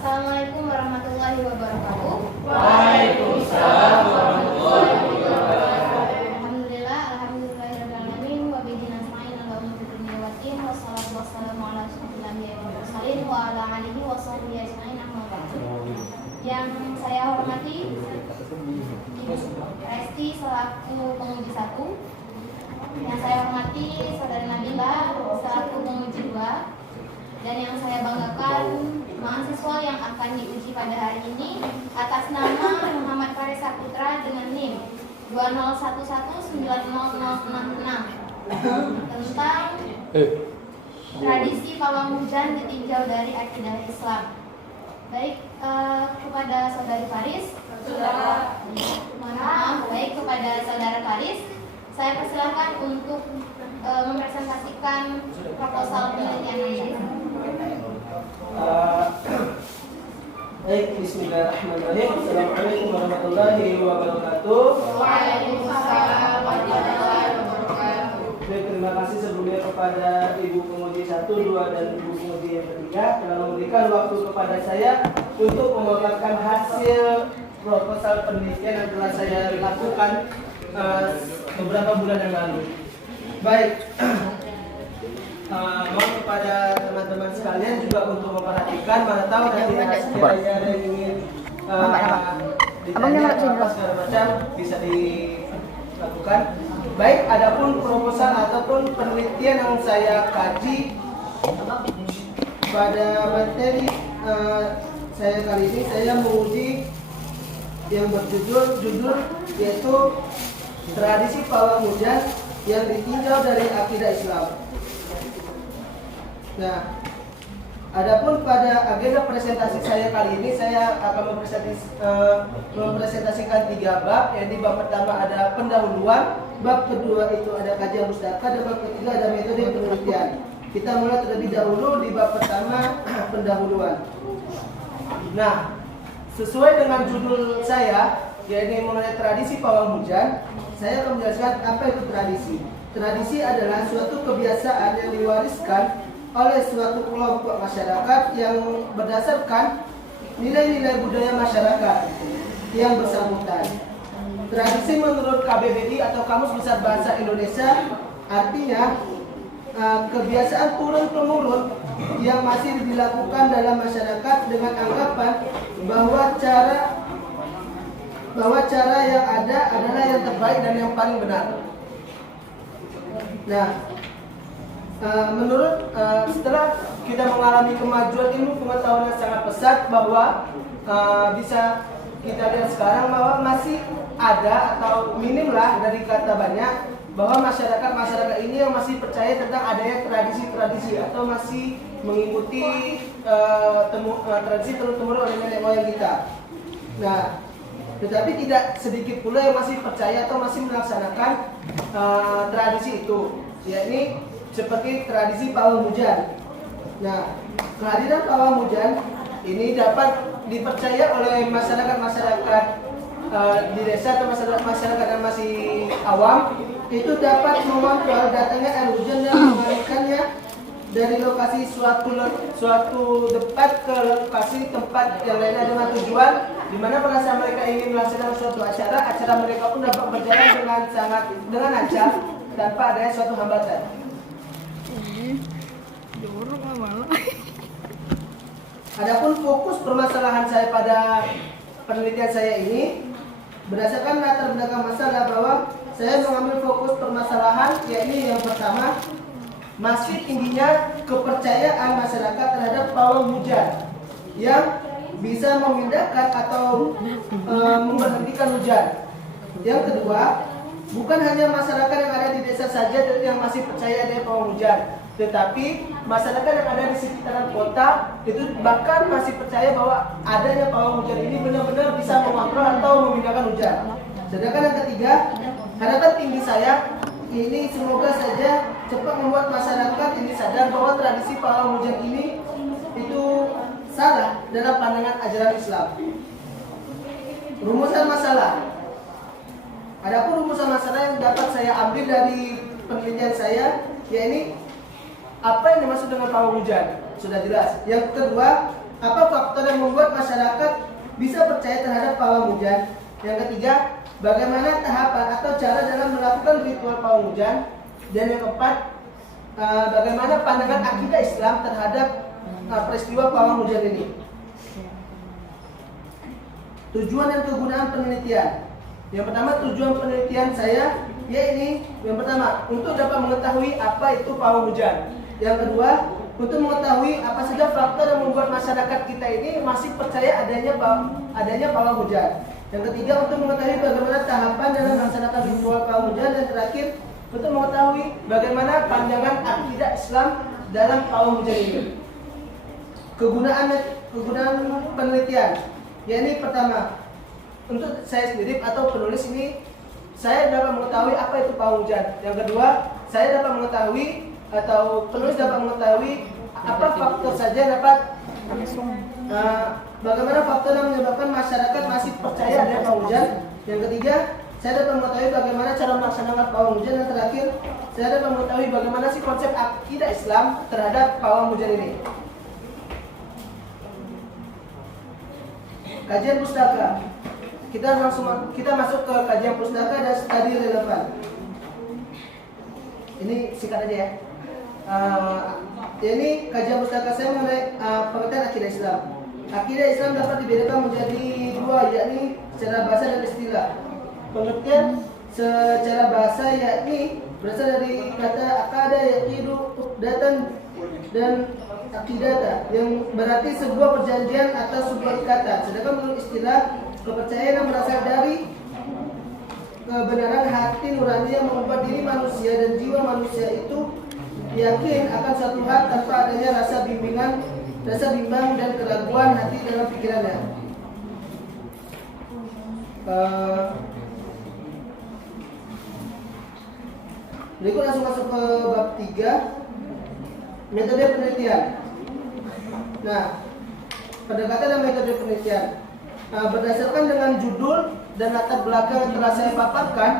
Assalamualaikum warahmatullahi wabarakatuh. Waalaikumsalam warahmatullahi wabarakatuh. Alhamdulillahirrahmanirrahim. Wa bihi nasta'in ala umuri dunya waddin. Wassalatu wassalamu ala asyrofil anbiya'i wal mursalin wa ala alihi wa sahbihi ajmain, amma ba'du. Yang saya hormati Ibu Resti selaku penguji 1. Yang saya hormati Saudara Nabila selaku penguji 2. Dan yang saya banggakan mahasiswa yang akan diuji pada hari ini atas nama Muhammad Faris Saputra dengan NIM 2011900066 tentang tradisi pawang hujan ditinjau dari akidah Islam. Baik, kepada Saudari Faris, baik kepada Saudara Faris, saya persilakan untuk mempresentasikan proposal penelitian Anda. Baik, bismillahirrahmanirrahim. Assalamualaikum warahmatullahi wabarakatuh. Waalaikumsalam warahmatullahi wabarakatuh. Baik, terima kasih sebelumnya kepada Ibu Penguji 1, 2, dan Ibu Penguji yang ketiga telah memberikan waktu kepada saya untuk memaparkan hasil proposal penelitian yang telah saya lakukan beberapa bulan yang lalu. Baik, mohon kepada teman-teman sekalian juga untuk memperhatikan, mana tahu nanti ada yang ingin ditanya apa segala macam bisa dilakukan. Baik, adapun proposal ataupun penelitian yang saya kaji pada materi saya kali ini, saya menguji yang judul yaitu tradisi pawang hujan yang ditinjau dari akidah Islam. Nah, adapun pada agenda presentasi saya kali ini, saya akan mempresentasikan 3 bab. Yaitu bab pertama ada pendahuluan, bab kedua itu ada kajian mustaka, dan bab ketiga ada metode penelitian. Kita mulai terlebih dahulu di bab pertama, pendahuluan. Nah, sesuai dengan judul saya, yaitu mengenai tradisi pawang hujan, saya akan menjelaskan apa itu tradisi. Tradisi adalah suatu kebiasaan yang diwariskan oleh suatu kelompok masyarakat yang berdasarkan nilai-nilai budaya masyarakat yang bersangkutan. Tradisi menurut KBBI atau Kamus Besar Bahasa Indonesia artinya kebiasaan turun-temurun yang masih dilakukan dalam masyarakat dengan anggapan bahwa cara yang ada adalah yang terbaik dan yang paling benar. Nah, menurut setelah kita mengalami kemajuan ilmu pengetahuan yang sangat pesat, bahwa bisa kita lihat sekarang bahwa masih ada atau minim lah dari kata banyak bahwa masyarakat ini yang masih percaya tentang adanya tradisi-tradisi atau masih mengikuti tradisi turun-temurun oleh nenek moyang kita. Nah, tetapi tidak sedikit pula yang masih percaya atau masih melaksanakan tradisi itu, yakni seperti tradisi pawang hujan. Nah, kehadiran pawang hujan ini dapat dipercaya oleh masyarakat di desa atau masyarakat yang masih awam, itu dapat mengontrol datangnya air hujan dan mengalihkannya dari lokasi suatu tempat ke lokasi tempat yang lainnya dengan tujuan di mana pada saat mereka ingin melaksanakan suatu acara mereka pun dapat berjalan dengan lancar tanpa adanya suatu hambatan. Adapun fokus permasalahan saya pada penelitian saya ini berdasarkan latar belakang masalah, bahwa saya mengambil fokus permasalahan yakni yang pertama, masih tingginya kepercayaan masyarakat terhadap pawang hujan yang bisa memindahkan atau memberhentikan hujan. Yang kedua, bukan hanya masyarakat yang ada di desa saja yang masih percaya dengan pawang hujan, tetapi masyarakat yang ada di sekitaran kota itu bahkan masih percaya bahwa adanya pawang hujan ini benar-benar bisa mengontrol atau memindahkan hujan. Sedangkan yang ketiga, harapan tinggi saya ini semoga saja cepat membuat masyarakat ini sadar bahwa tradisi pawang hujan ini itu salah dalam pandangan ajaran Islam. Rumusan masalah. Adapun rumusan masalah yang dapat saya ambil dari penelitian saya, yakni apa yang dimaksud dengan pawang hujan? Sudah jelas. Yang kedua, apa faktor yang membuat masyarakat bisa percaya terhadap pawang hujan? Yang ketiga, bagaimana tahapan atau cara dalam melakukan ritual pawang hujan? Dan yang keempat, bagaimana pandangan akidah Islam terhadap peristiwa pawang hujan ini? Tujuan dan kegunaan penelitian. Yang pertama, tujuan penelitian saya yaitu yang pertama untuk dapat mengetahui apa itu pawang hujan. Yang kedua, untuk mengetahui apa saja faktor yang membuat masyarakat kita ini masih percaya adanya pawang hujan. Yang ketiga, untuk mengetahui bagaimana tahapan dalam melaksanakan ritual pawang hujan. Dan terakhir, untuk mengetahui bagaimana pandangan akidah Islam dalam pawang hujan ini. Kegunaan penelitian. Yakni pertama, untuk saya sendiri atau penulis ini, saya dapat mengetahui apa itu pawang hujan. Yang kedua, saya dapat mengetahui atau penulis dapat mengetahui apa faktor saja dapat bagaimana faktor yang menyebabkan masyarakat masih percaya adanya pawang hujan. Yang ketiga, saya dapat mengetahui bagaimana cara melaksanakan pawang hujan. Dan terakhir, saya dapat mengetahui bagaimana sih konsep akidah Islam terhadap pawang hujan ini. Kajian pustaka. Kita masuk ke kajian pustaka dan studi relevan. Ini singkat aja ya. Ini kajian pustaka saya mengenai pengertian akidah Islam. Akidah Islam dapat dibedakan menjadi dua, yakni secara bahasa dan istilah. Pengertian secara bahasa yakni berasal dari kata akada, yaqidu, uqdatan dan akidata, yang berarti sebuah perjanjian atau sebuah ikatan. Sedangkan menurut istilah, kepercayaan yang berasal dari kebenaran hati nurani yang membuat diri manusia dan jiwa manusia itu yakin akan suatu hal tanpa adanya rasa bimbang dan keraguan hati dalam pikirannya. Berikut langsung masuk ke bab 3, metode penelitian. Nah, pendekatan dan metode penelitian. Berdasarkan dengan judul dan latar belakang yang telah saya paparkan,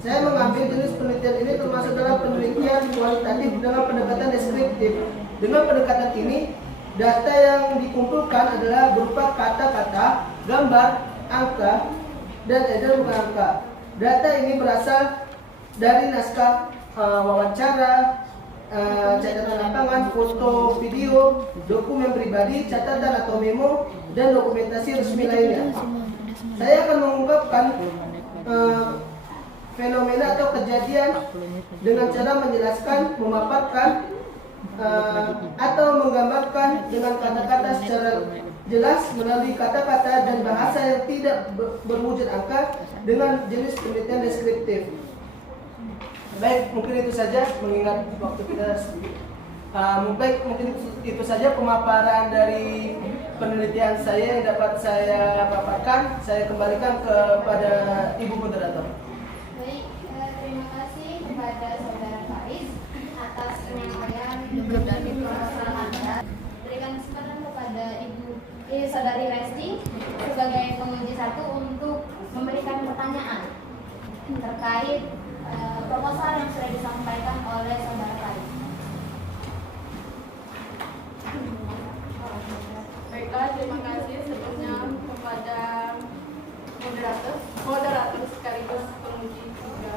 saya mengambil jenis penelitian ini termasuk dalam penelitian kualitatif dengan pendekatan deskriptif. Dengan pendekatan ini, data yang dikumpulkan adalah berupa kata-kata, gambar, angka, dan bukan angka. Data ini berasal dari naskah wawancara, catatan lapangan, foto, video, dokumen pribadi, catatan atau memo, dan dokumentasi resmi lainnya. Saya akan mengungkapkan fenomena atau kejadian dengan cara menjelaskan, memaparkan, atau menggambarkan dengan kata-kata secara jelas melalui kata-kata dan bahasa yang tidak berwujud angka dengan jenis penelitian deskriptif. Baik, mungkin itu saja mengingat waktu kita sedikit. Baik, mungkin itu saja pemaparan dari penelitian saya yang dapat saya paparkan. Saya kembalikan kepada Ibu Moderator. Baik, terima kasih kepada Saudara Faris atas penyampaian dari proposal Anda. Berikan kesempatan kepada Saudari Resti sebagai penguji 1 untuk memberikan pertanyaan terkait proposal yang sudah disampaikan oleh Saudara Faris. Baiklah, terima kasih sebelumnya kepada moderator sekaligus penguji juga.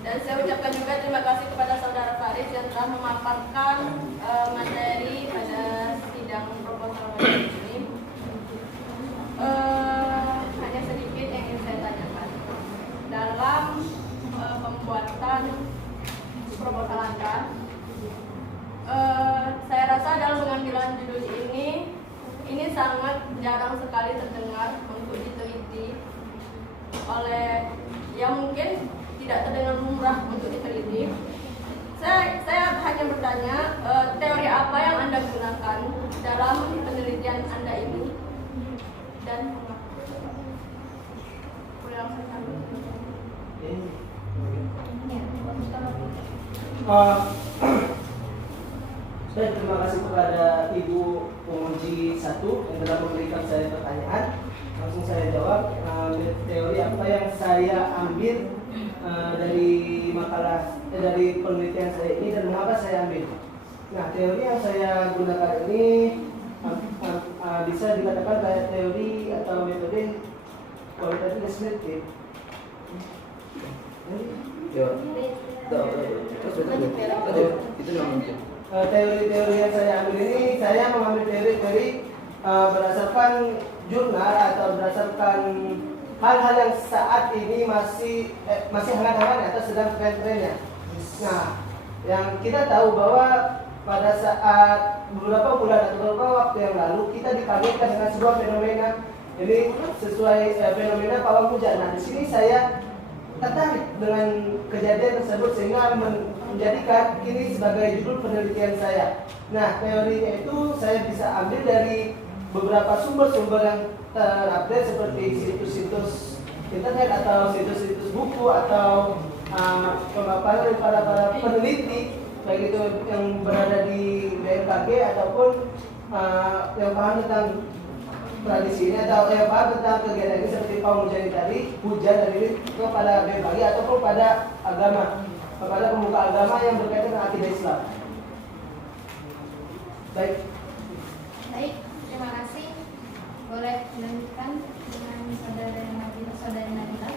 Dan saya ucapkan juga terima kasih kepada Saudara Faris yang telah memaparkan materi pada sidang proposal ini. Hanya sedikit yang ingin saya tanyakan dalam pembuatan proposal Anda. Saya rasa dalam pengambilan judul ini sangat jarang sekali terdengar untuk diteliti oleh yang mungkin tidak terdengar lumrah untuk diteliti. Saya hanya bertanya, teori apa yang Anda gunakan dalam penelitian Anda ini dan Baik, terima kasih kepada Ibu penguji 1 yang telah memberikan saya pertanyaan. Langsung saya jawab. Teori apa yang saya ambil dari makalah dari penelitian saya ini dan mengapa saya ambil. Nah, teori yang saya gunakan ini bisa dikatakan kayak teori atau metode kualitatif deskriptif. Ya. Terus itu namanya. Teori-teori yang saya ambil ini, saya mengambil teori-teori berdasarkan jurnal atau berdasarkan hal-hal yang saat ini masih hangat-hangat atau sedang tren-trennya. Nah, yang kita tahu bahwa pada saat beberapa bulan atau beberapa waktu yang lalu kita dikagetkan dengan sebuah fenomena. Jadi sesuai fenomena pawang hujan. Nah, di sini saya tertarik dengan kejadian tersebut sehingga menjadikan ini sebagai judul penelitian saya. Nah, teorinya itu saya bisa ambil dari beberapa sumber-sumber yang terupdate seperti situs-situs internet atau situs-situs buku atau pemaparan para peneliti, baik itu yang berada di BMKG ataupun yang paham tentang tradisi ini atau yang paham tentang kegiatan ini seperti pawang hujan tadi, hujan dari ini kepada BMKG ataupun pada agama, kepada pemuka agama yang berkaitan dengan akidah Islam. Baik, terima kasih. Boleh dilanjutkan dengan saudara Nabila.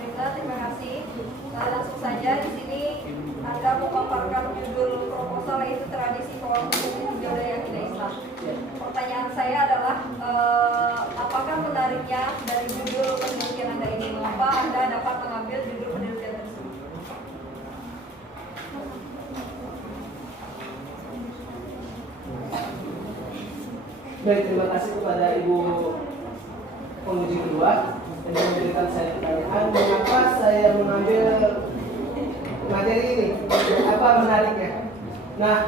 Baiklah, terima kasih. Langsung saja di sini Anda memaparkan judul proposal yaitu tradisi pawang hujan di budaya akidah Islam. Pertanyaan saya adalah apakah menariknya dari judul penelitian Anda ini? Mengapa Anda dapat mengambil judul penelitian tersebut? baik, terima kasih kepada Ibu penguji kedua yang memberikan saya pertanyaan mengapa saya mengambil materi ini, apa menariknya. Nah,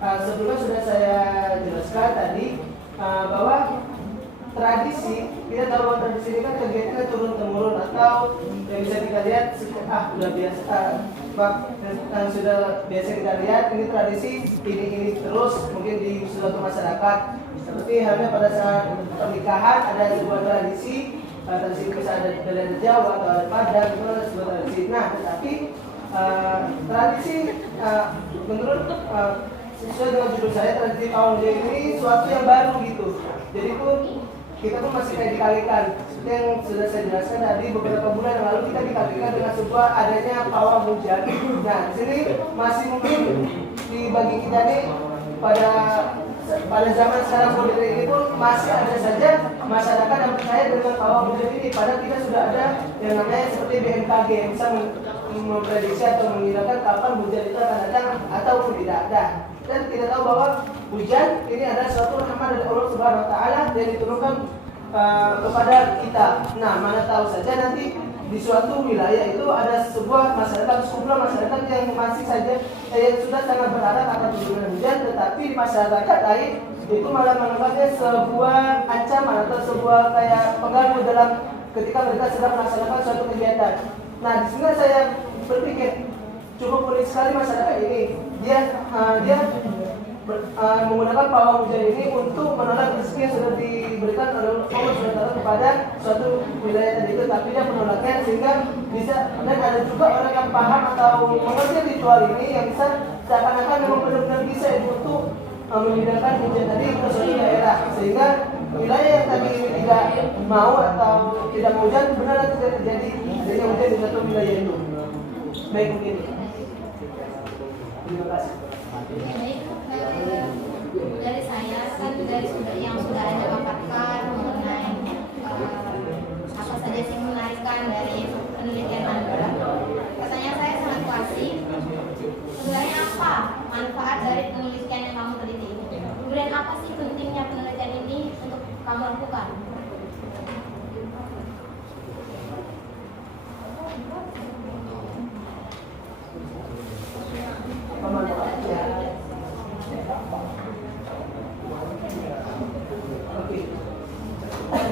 sebelumnya sudah saya jelaskan tadi bahwa tradisi, kita tahu bahwa tradisi ini kan kegiatan turun temurun atau yang bisa kita lihat sudah biasa, yang sudah biasa kita lihat ini tradisi ini terus mungkin di suatu masyarakat. Seperti halnya pada saat pernikahan ada sebuah tradisi bisa ada dari Jawa atau ada Padang, itu ada sebuah tradisi. Nah, tetapi tradisi menurut sesuai dengan judul saya, tradisi pawang hujan ini suatu yang baru gitu. Jadi itu kita pun masih kayak dikagetkan. Seperti yang sudah saya jelaskan tadi, beberapa bulan yang lalu kita dikagetkan dengan sebuah adanya pawang hujan. Nah, di sini masih mungkin dibagi kita nih pada zaman sekarang modern ini pun masih ada saja masyarakat yang percaya dengan pawang hujan ini. Padahal kita sudah ada yang namanya seperti BMKG yang bisa memprediksi atau mengirakan kapan hujan itu akan datang ataupun tidak ada. Dan kita tahu bahwa hujan ini adalah suatu rahmat dari Allah Subhanahu Wa Taala yang diturunkan kepada kita. Nah, mana tahu saja nanti di suatu wilayah itu ada sebuah masyarakat, sekumpulan masyarakat yang masih saja yang sudah sangat berharap akan turunnya hujan, tetapi di masyarakat lain itu malah menganggapnya sebuah ancaman atau sebuah kayak pengganggu dalam ketika mereka sedang melaksanakan suatu kegiatan. Nah, di sini saya berpikir cukup unik sekali masyarakat ini. Dia menggunakan pawang hujan ini untuk menolak rezeki yang sudah diberikan oleh Allah SWT kepada suatu wilayah tadi itu, tapi dia menolaknya sehingga bisa. Dan ada juga orang yang paham atau mengerti ritual ini yang bisa seakan-akan memang benar-benar bisa untuk memindahkan hujan tadi ke suatu daerah, sehingga wilayah yang tadi tidak mau atau tidak mau hujan benar-benar tidak terjadi adanya hujan di suatu wilayah itu. Baik, mungkin. Terima kasih. Baik, dari saya kan dari yang sudah ada paparkan mengenai apa saja sih menarikkan dari penelitian Anda. Pertanyaan saya sangat klasik. Sebenarnya apa manfaat dari penelitian yang kamu teliti ini? Kemudian apa sih pentingnya penelitian ini untuk kamu lakukan?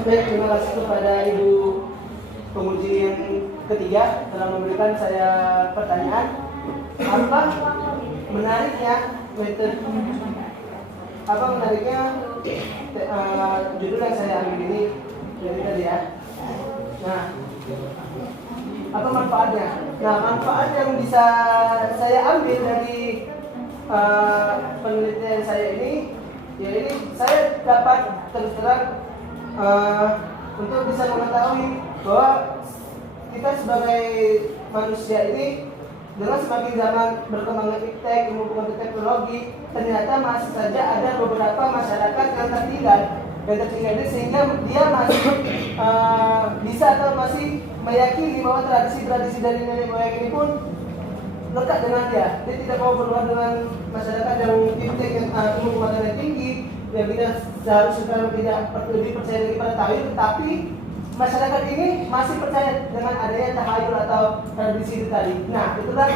Baik, terima kasih kepada Ibu penguji yang ketiga telah memberikan saya pertanyaan. Apa menariknya judul yang saya ambil ini dari tadi ya. Nah, apa manfaatnya? Nah, manfaat yang bisa saya ambil dari penelitian saya ini, ya ini saya dapat terus terang untuk bisa mengetahui bahwa kita sebagai manusia ini dengan semakin zaman berkembangnya iptek, ilmu pengetahuan teknologi, ternyata masih saja ada beberapa masyarakat yang tertinggal ini, sehingga dia masih bisa atau masih meyakini bahwa tradisi-tradisi dari nenek moyang ini pun lekat dengan dia. Dia tidak mau berubah dengan masyarakat yang iptek, yang ilmu pengetahuan tinggi, yang kita seharusnya tidak lebih percaya daripada tahu, tapi masyarakat ini masih percaya dengan adanya tahayul atau tradisi itu tadi. Nah, itulah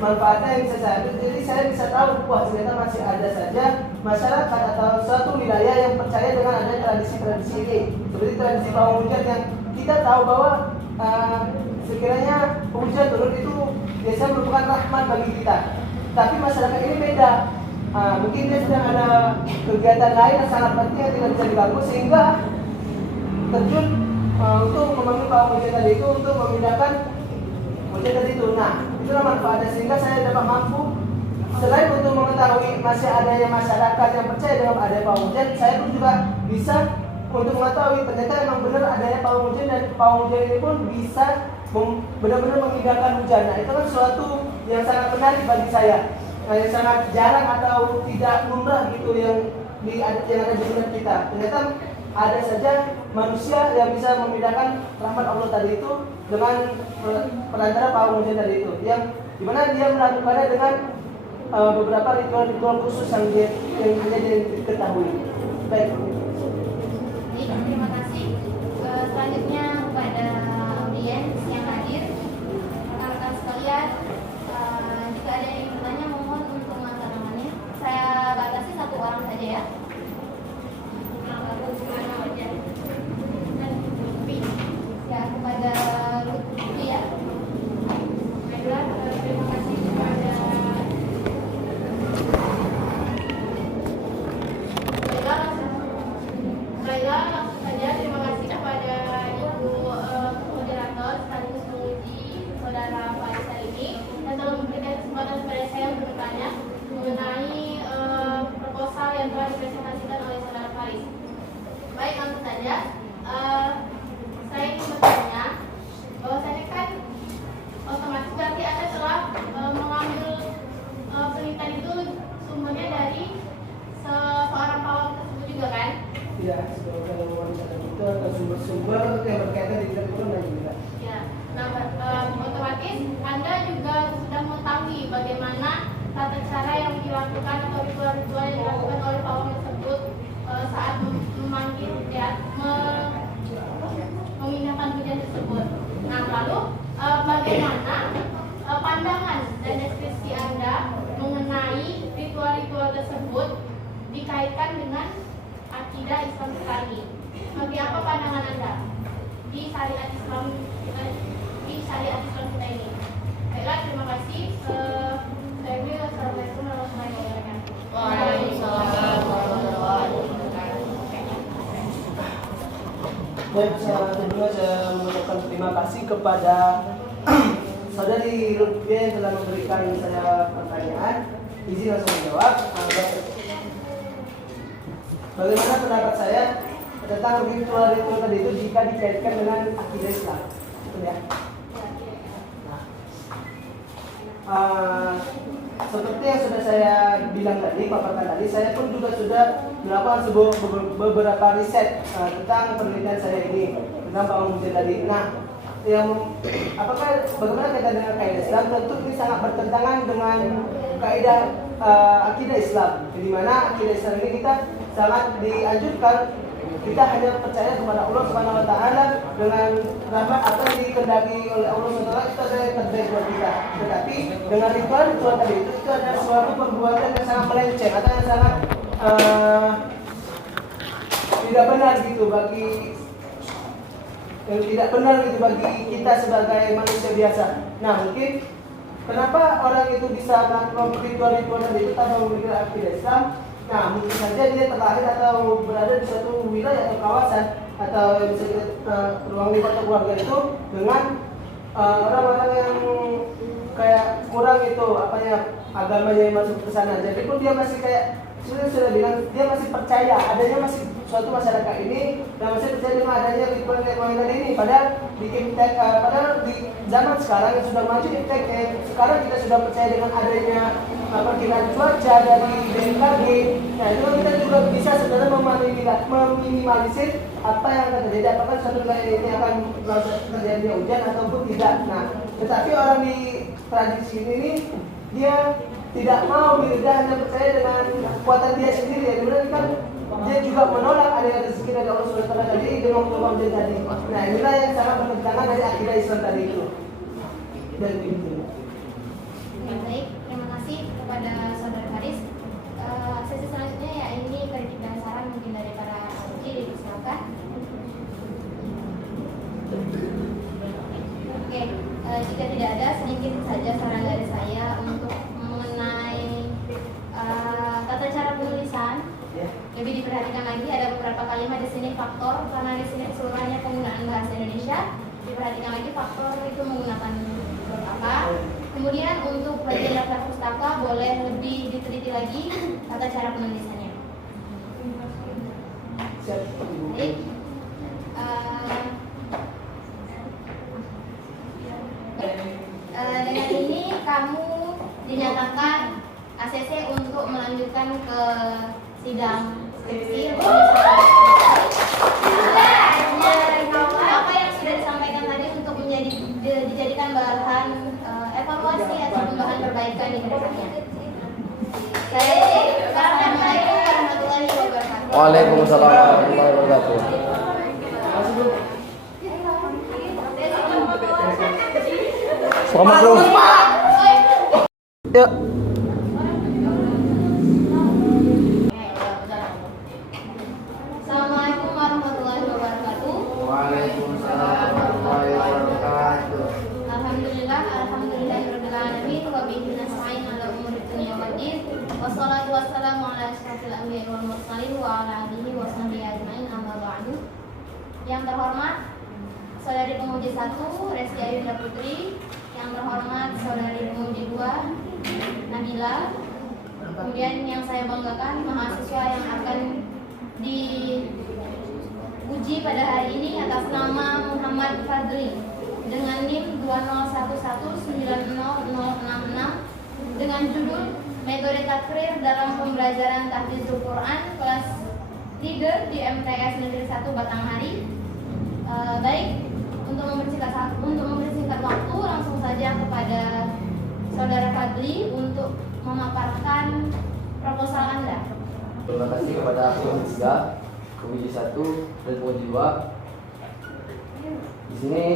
manfaatnya yang bisa saya ambil. Jadi saya bisa tahu, wah ternyata masih ada saja masyarakat atau suatu wilayah yang percaya dengan adanya tradisi-tradisi ini. Seperti tradisi pawang hujan yang kita tahu bahwa sekiranya hujan turun itu biasanya merupakan rahmat bagi kita. Tapi masyarakat ini beda. Mungkin dia sedang ada kegiatan lain yang sangat penting yang tidak bisa diganggu, sehingga terjun untuk memanggil pawang hujan tadi itu untuk memindahkan hujan tadi itu. Nah, itulah manfaatnya, sehingga saya dapat mampu selain untuk mengetahui masih adanya masyarakat yang percaya dengan adanya pawang hujan, saya pun juga bisa untuk mengetahui ternyata memang benar adanya pawang hujan, dan pawang hujan ini pun bisa benar-benar memindahkan hujan. Nah, itu kan suatu yang sangat menarik bagi saya, yang sangat jarang atau tidak lumrah gitu yang ada di dunia kita. Ternyata ada saja manusia yang bisa memindahkan rahmat Allah tadi itu dengan perantara pawang hujan tadi itu, yang dimana dia melakukannya dengan beberapa ritual khusus yang hanya diketahui. Baik. Terima kasih. Selanjutnya kepada audiens yang hadir, rekan-rekan sekalian, jika ada yang bertanya mohon untuk mengangkat tangannya. Saya batasi 1 orang saja ya. Ya, kepada Lutfi ya. Baiklah, terima kasih kepada Baiklah, langsung saja terima kasih kepada Ibu moderator sekaligus menguji saudara Faris hari ini yang telah memberikan kesempatan kepada saya untuk bertanya mengenai proposal yang telah dipresentasikan oleh saudara Faris. Baik, langsung saja. Saya ingin bertanya, bahwasanya kan otomatis berarti Anda telah mengambil penelitian itu sumbernya dari seorang pawang tersebut juga kan? Ya, sebagai wawancara itu ada sumber-sumber yang berkaitan dengan itu dan juga. Ya, nah otomatis Anda juga sudah mengetahui bagaimana tata cara yang dilakukan atau ritual-ritual yang dilakukan oleh pawang tersebut saat memanggil ya, memindahkan hujan tersebut. Nah, lalu bagaimana pandangan dan deskripsi Anda mengenai ritual-ritual tersebut dikaitkan dengan akidah Islam sekali? Seperti apa pandangan Anda di syariat Islam kita ini? Baiklah, terima kasih. Assalamualaikum warahmatullahi wabarakatuh. Waalaikumsalam warahmatullahi wabarakatuh. Baik, kedua saya mengucapkan terima kasih kepada saudari Lutfi yang telah memberikan saya pertanyaan. Izin langsung menjawab. Bagaimana pendapat saya tentang ritual-ritual tadi itu jika dikaitkan dengan akidah Islam? Betul ya? Seperti yang sudah saya bilang tadi, paparkan tadi, saya pun juga sudah melakukan beberapa riset tentang penelitian saya ini tentang pawang hujan tadi. Nah, bagaimana kaitan dengan kaidah Islam? Tentu ini sangat bertentangan dengan kaidah akidah Islam, di mana akidah Islam ini kita sangat dianjurkan kita hanya percaya kepada Allah Subhanahu wa taala dengan rahmat apa yang dikehendaki oleh Allah Subhanahu wa taala, itu adalah yang terbaik buat kita. Tetapi dengan ritual tadi itu adalah suatu perbuatan yang sangat melenceng atau yang sangat tidak benar gitu bagi bagi kita sebagai manusia biasa. Nah, mungkin kenapa orang itu bisa melakukan ritual-ritual tadi itu tanpa memiliki akidah Islam? Nah, mungkin saja dia terlahir atau berada di suatu wilayah atau kawasan atau bisa ruang lingkup atau keluarga itu dengan orang-orang yang kayak kurang itu agamanya yang masuk ke sana. Jadi pun dia masih kayak sudah bilang dia masih percaya adanya masih suatu masyarakat ini dan masih percaya dengan adanya lingkungan keuangan ini. Padahal di zaman sekarang yang sudah maju sekarang kita sudah percaya dengan adanya perkiraan cuaca dari BMKG. Nah itu kita juga bisa sebenarnya meminimalisir apa yang akan terjadi, apakah suatu wilayah ini akan terjadi hujan ataupun tidak. Nah tetapi orang di tradisi ini dia tidak mau, dia hanya percaya dengan kekuatan dia sendiri. Ya, kemudian kan dia juga menolak adanya rezeki dari Allah SWT tadi dengan peluang dia tadi. Nah inilah yang sangat bertentangan dari akidah Islam tadi itu. Dan itu. Ya, baik, terima kasih kepada saudara Haris. Sesi selanjutnya ya ini kritik dan saran mungkin dari para uji, silakan. Oke, jika tidak ada sedikit saja saran dari saya untuk mengenai tata cara penulisan. Lebih diperhatikan lagi ada beberapa kalimat di sini faktor, karena di sini seluruhnya penggunaan bahasa Indonesia. Diperhatikan lagi faktor itu menggunakan huruf apa. Kemudian untuk bagian daftar pustaka boleh lebih diteliti lagi tata cara penulisannya. Baik. Dengan ini kamu dinyatakan ACC untuk melanjutkan ke sidang skripsi. Apa yang sudah disampaikan tadi untuk dijadikan bahan evaluasi atau bahan perbaikan di kedepannya. Assalamualaikum warahmatullahi wabarakatuh. Waalaikumsalam warahmatullahi wabarakatuh. Selamat bro. Yuk. Assalamualaikum warahmatullahi wabarakatuh. Waalaikumsalam warahmatullahi wabarakatuh. Alhamdulillahirabbil alamin wa bihi nasta'in 'ala umuri dunya waddin. Wassalatu wassalamu 'ala asyrofil anbiya'i wal mursalin wa 'ala alihi wa sahbihi ajmain, amma ba'du. Yang terhormat Saudari Pemuji 1 Reski Ayunda Putri, yang terhormat Saudari Pemuji 2 Nabila. Kemudian yang saya banggakan mahasiswa yang akan diuji pada hari ini atas nama Muhammad Fadli dengan NIM 201190066 dengan judul Metode Takrir dalam Pembelajaran Tahfidzul Quran kelas 3 di MTS Negeri 1 Batanghari. Baik, untuk mempersingkat waktu langsung saja kepada Saudara Fadli untuk memaparkan proposal Anda. Terima kasih kepada Pemuji 3, Pemuji 1 dan Pemuji 2. Di sini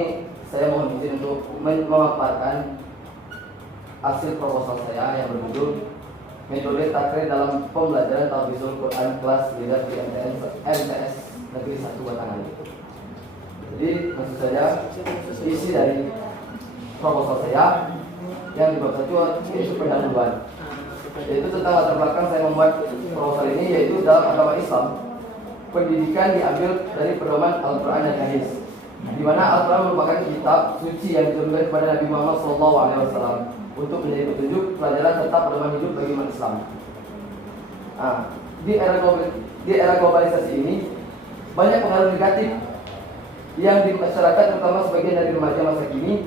saya mohon izin untuk memaparkan hasil proposal saya yang berjudul Metode Takrir dalam Pembelajaran Tahfidzul Quran kelas leader di MTS Negeri 1 Batanghari. Jadi maksud saya isi dari proposal saya yang di bab 1 itu pendahuluan, yaitu tentang latar belakang saya membuat proposal ini, yaitu dalam agama Islam pendidikan diambil dari pedoman Al-Quran dan Hadis, di mana Al-Quran merupakan kitab suci yang diturunkan kepada Nabi Muhammad SAW untuk menjadi petunjuk, pelajaran serta pedoman hidup bagi umat Islam. Nah, di era globalisasi ini banyak pengaruh negatif yang di masyarakat, terutama sebagian dari remaja masa kini.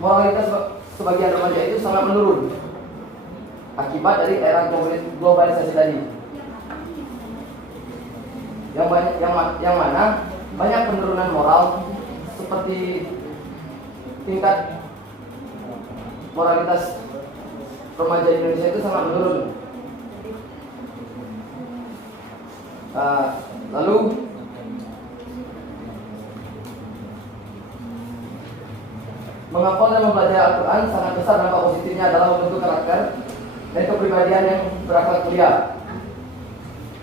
Moralitas sebagian remaja itu sangat menurun akibat dari era globalisasi tadi. Yang mana banyak penurunan moral, seperti tingkat moralitas remaja Indonesia itu sangat menurun. Lalu menghafal dan mempelajari Al-Quran sangat besar dampak positifnya adalah membentuk karakter dan kepribadian yang berakhlak mulia.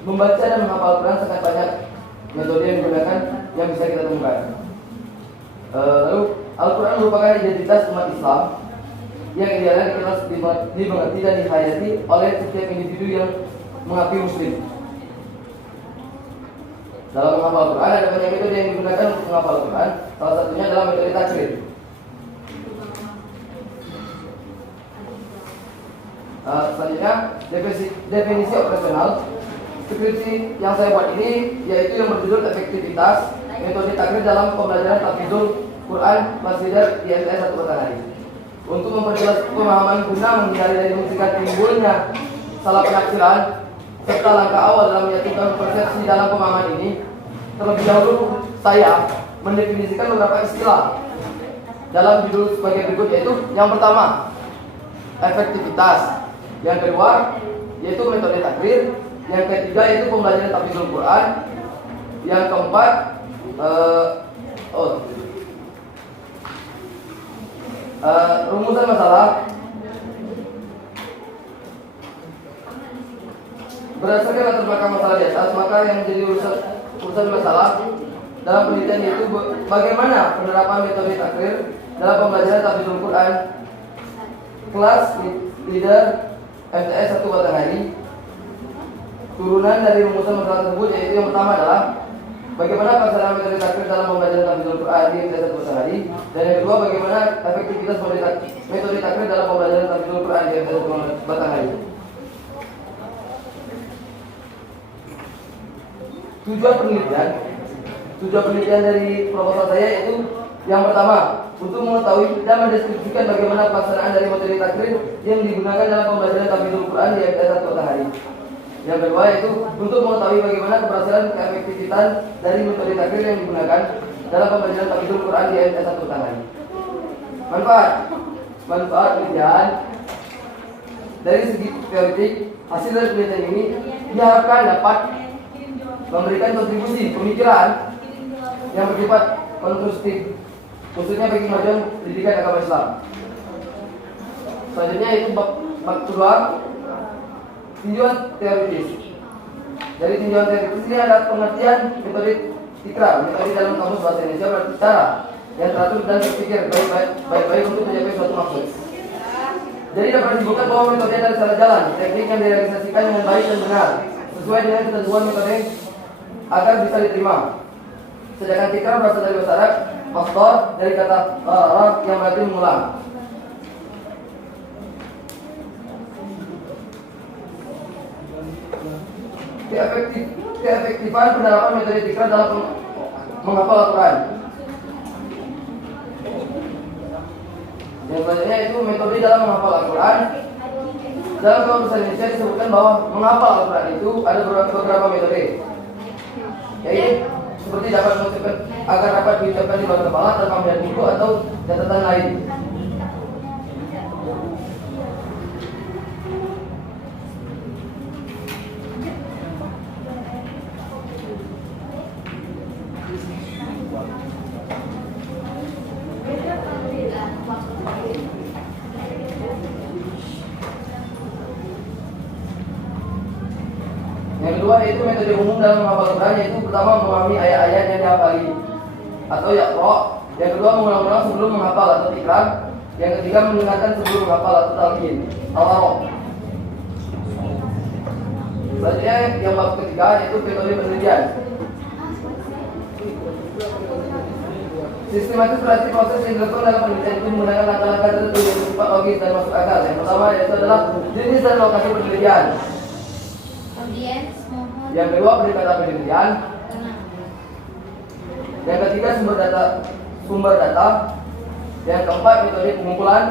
Membaca dan menghafal Al-Quran sangat banyak metode yang digunakan yang bisa kita temukan. Lalu Al-Quran merupakan identitas umat Islam yang idealnya dimengerti dan dihayati oleh setiap individu yang mengakui Muslim. Dalam menghafal Al-Quran ada banyak metode yang digunakan untuk menghafal Al-Quran. Salah satunya adalah metode takrir. Selanjutnya definisi operasional. Skripsi yang saya buat ini yaitu yang berjudul efektivitas metode takrir dalam pembelajaran tahfidzul Quran kelas leader di MTS 1 Batanghari. Untuk memperjelas pemahaman guna menghindari dari mencegah timbulnya salah penafsiran serta langkah awal dalam menyatukan persepsi dalam pemahaman ini, terlebih dahulu saya mendefinisikan beberapa istilah dalam judul sebagai berikut, yaitu yang pertama efektivitas, yang kedua yaitu metode takrir, yang ketiga yaitu pembelajaran tahfidzul Quran, yang keempat rumusan masalah. Berdasarkan latar belakang masalah di atas, maka yang menjadi urusan masalah dalam penelitian yaitu bagaimana penerapan metode takrir dalam pembelajaran tahfidzul Quran kelas leader MTS 1 Batanghari. Turunan dari rumusan masalah tersebut yaitu yang pertama adalah bagaimana pelaksanaan metode takrir dalam pembelajaran tahfidzul Quran di MTS 1 Batanghari, dan yang kedua bagaimana efektivitas metode takrir dalam pembelajaran tahfidzul Quran di MTS 1 Batanghari. Tujuan penelitian dari proposal saya yaitu yang pertama untuk mengetahui dan mendeskripsikan bagaimana pelaksanaan dari metode takrir yang digunakan dalam pembelajaran tahfidzul Quran di MTS 1 Batanghari. Yang kedua yaitu untuk mengetahui bagaimana keberhasilan keefektifan dari metode takrir yang digunakan dalam pembelajaran tahfidzul Quran di MTS 1 Batanghari. Manfaat penelitian. Dari segi teoretik, hasil dari penelitian ini diharapkan dapat memberikan kontribusi pemikiran yang bersifat konstruktif, khususnya bagi kemajuan pendidikan agama Islam. Selanjutnya yaitu bab kedua, tinjauan teoritis. Dari tinjauan teoritis ini ada pengertian metode tikrar. Metode dalam kamus bahasa Indonesia berarti cara yang teratur dan terpikir baik-baik untuk mencapai suatu maksud. Jadi dapat disebutkan bahwa metode adalah salah jalan, teknik yang direalisasikan dengan baik dan benar sesuai dengan ketentuan metode agar bisa diterima. Sedangkan tikrar berasal dari bahasa Arab masdar dari kata yang berarti mengulang. Keefektifan penerapan metode tikrar dalam menghafal Al-Quran. Yang selanjutnya itu metode dalam menghafal Al-Quran. Dalam kamus bahasa Indonesia disebutkan bahwa menghafal Al-Quran itu ada beberapa metode, yaitu seperti dapat mengucapkan agar dapat diucapkan di bawah kepala tanpa melihat buku atau catatan lain. Yang kedua yaitu metode umum dalam menghafal Quran, yaitu pertama memahami ayat-ayat yang dihafali atau yaqra. Yang kedua mengulang-ulang sebelum menghafal atau tikrar. Yang ketiga mendengarkan sebelum menghafal atau talqin. Al-Arab. Selanjutnya yang bab ketiga yaitu metode penelitian. Sistematis berarti proses yang dilakukan dalam penelitian itu menggunakan langkah-langkah tertentu yang bersifat logis dan masuk akal. Yang pertama yaitu adalah jenis dan lokasi penelitian. Yang kedua pendekatan penelitian. Yang ketiga sumber data. Yang keempat metode pengumpulan.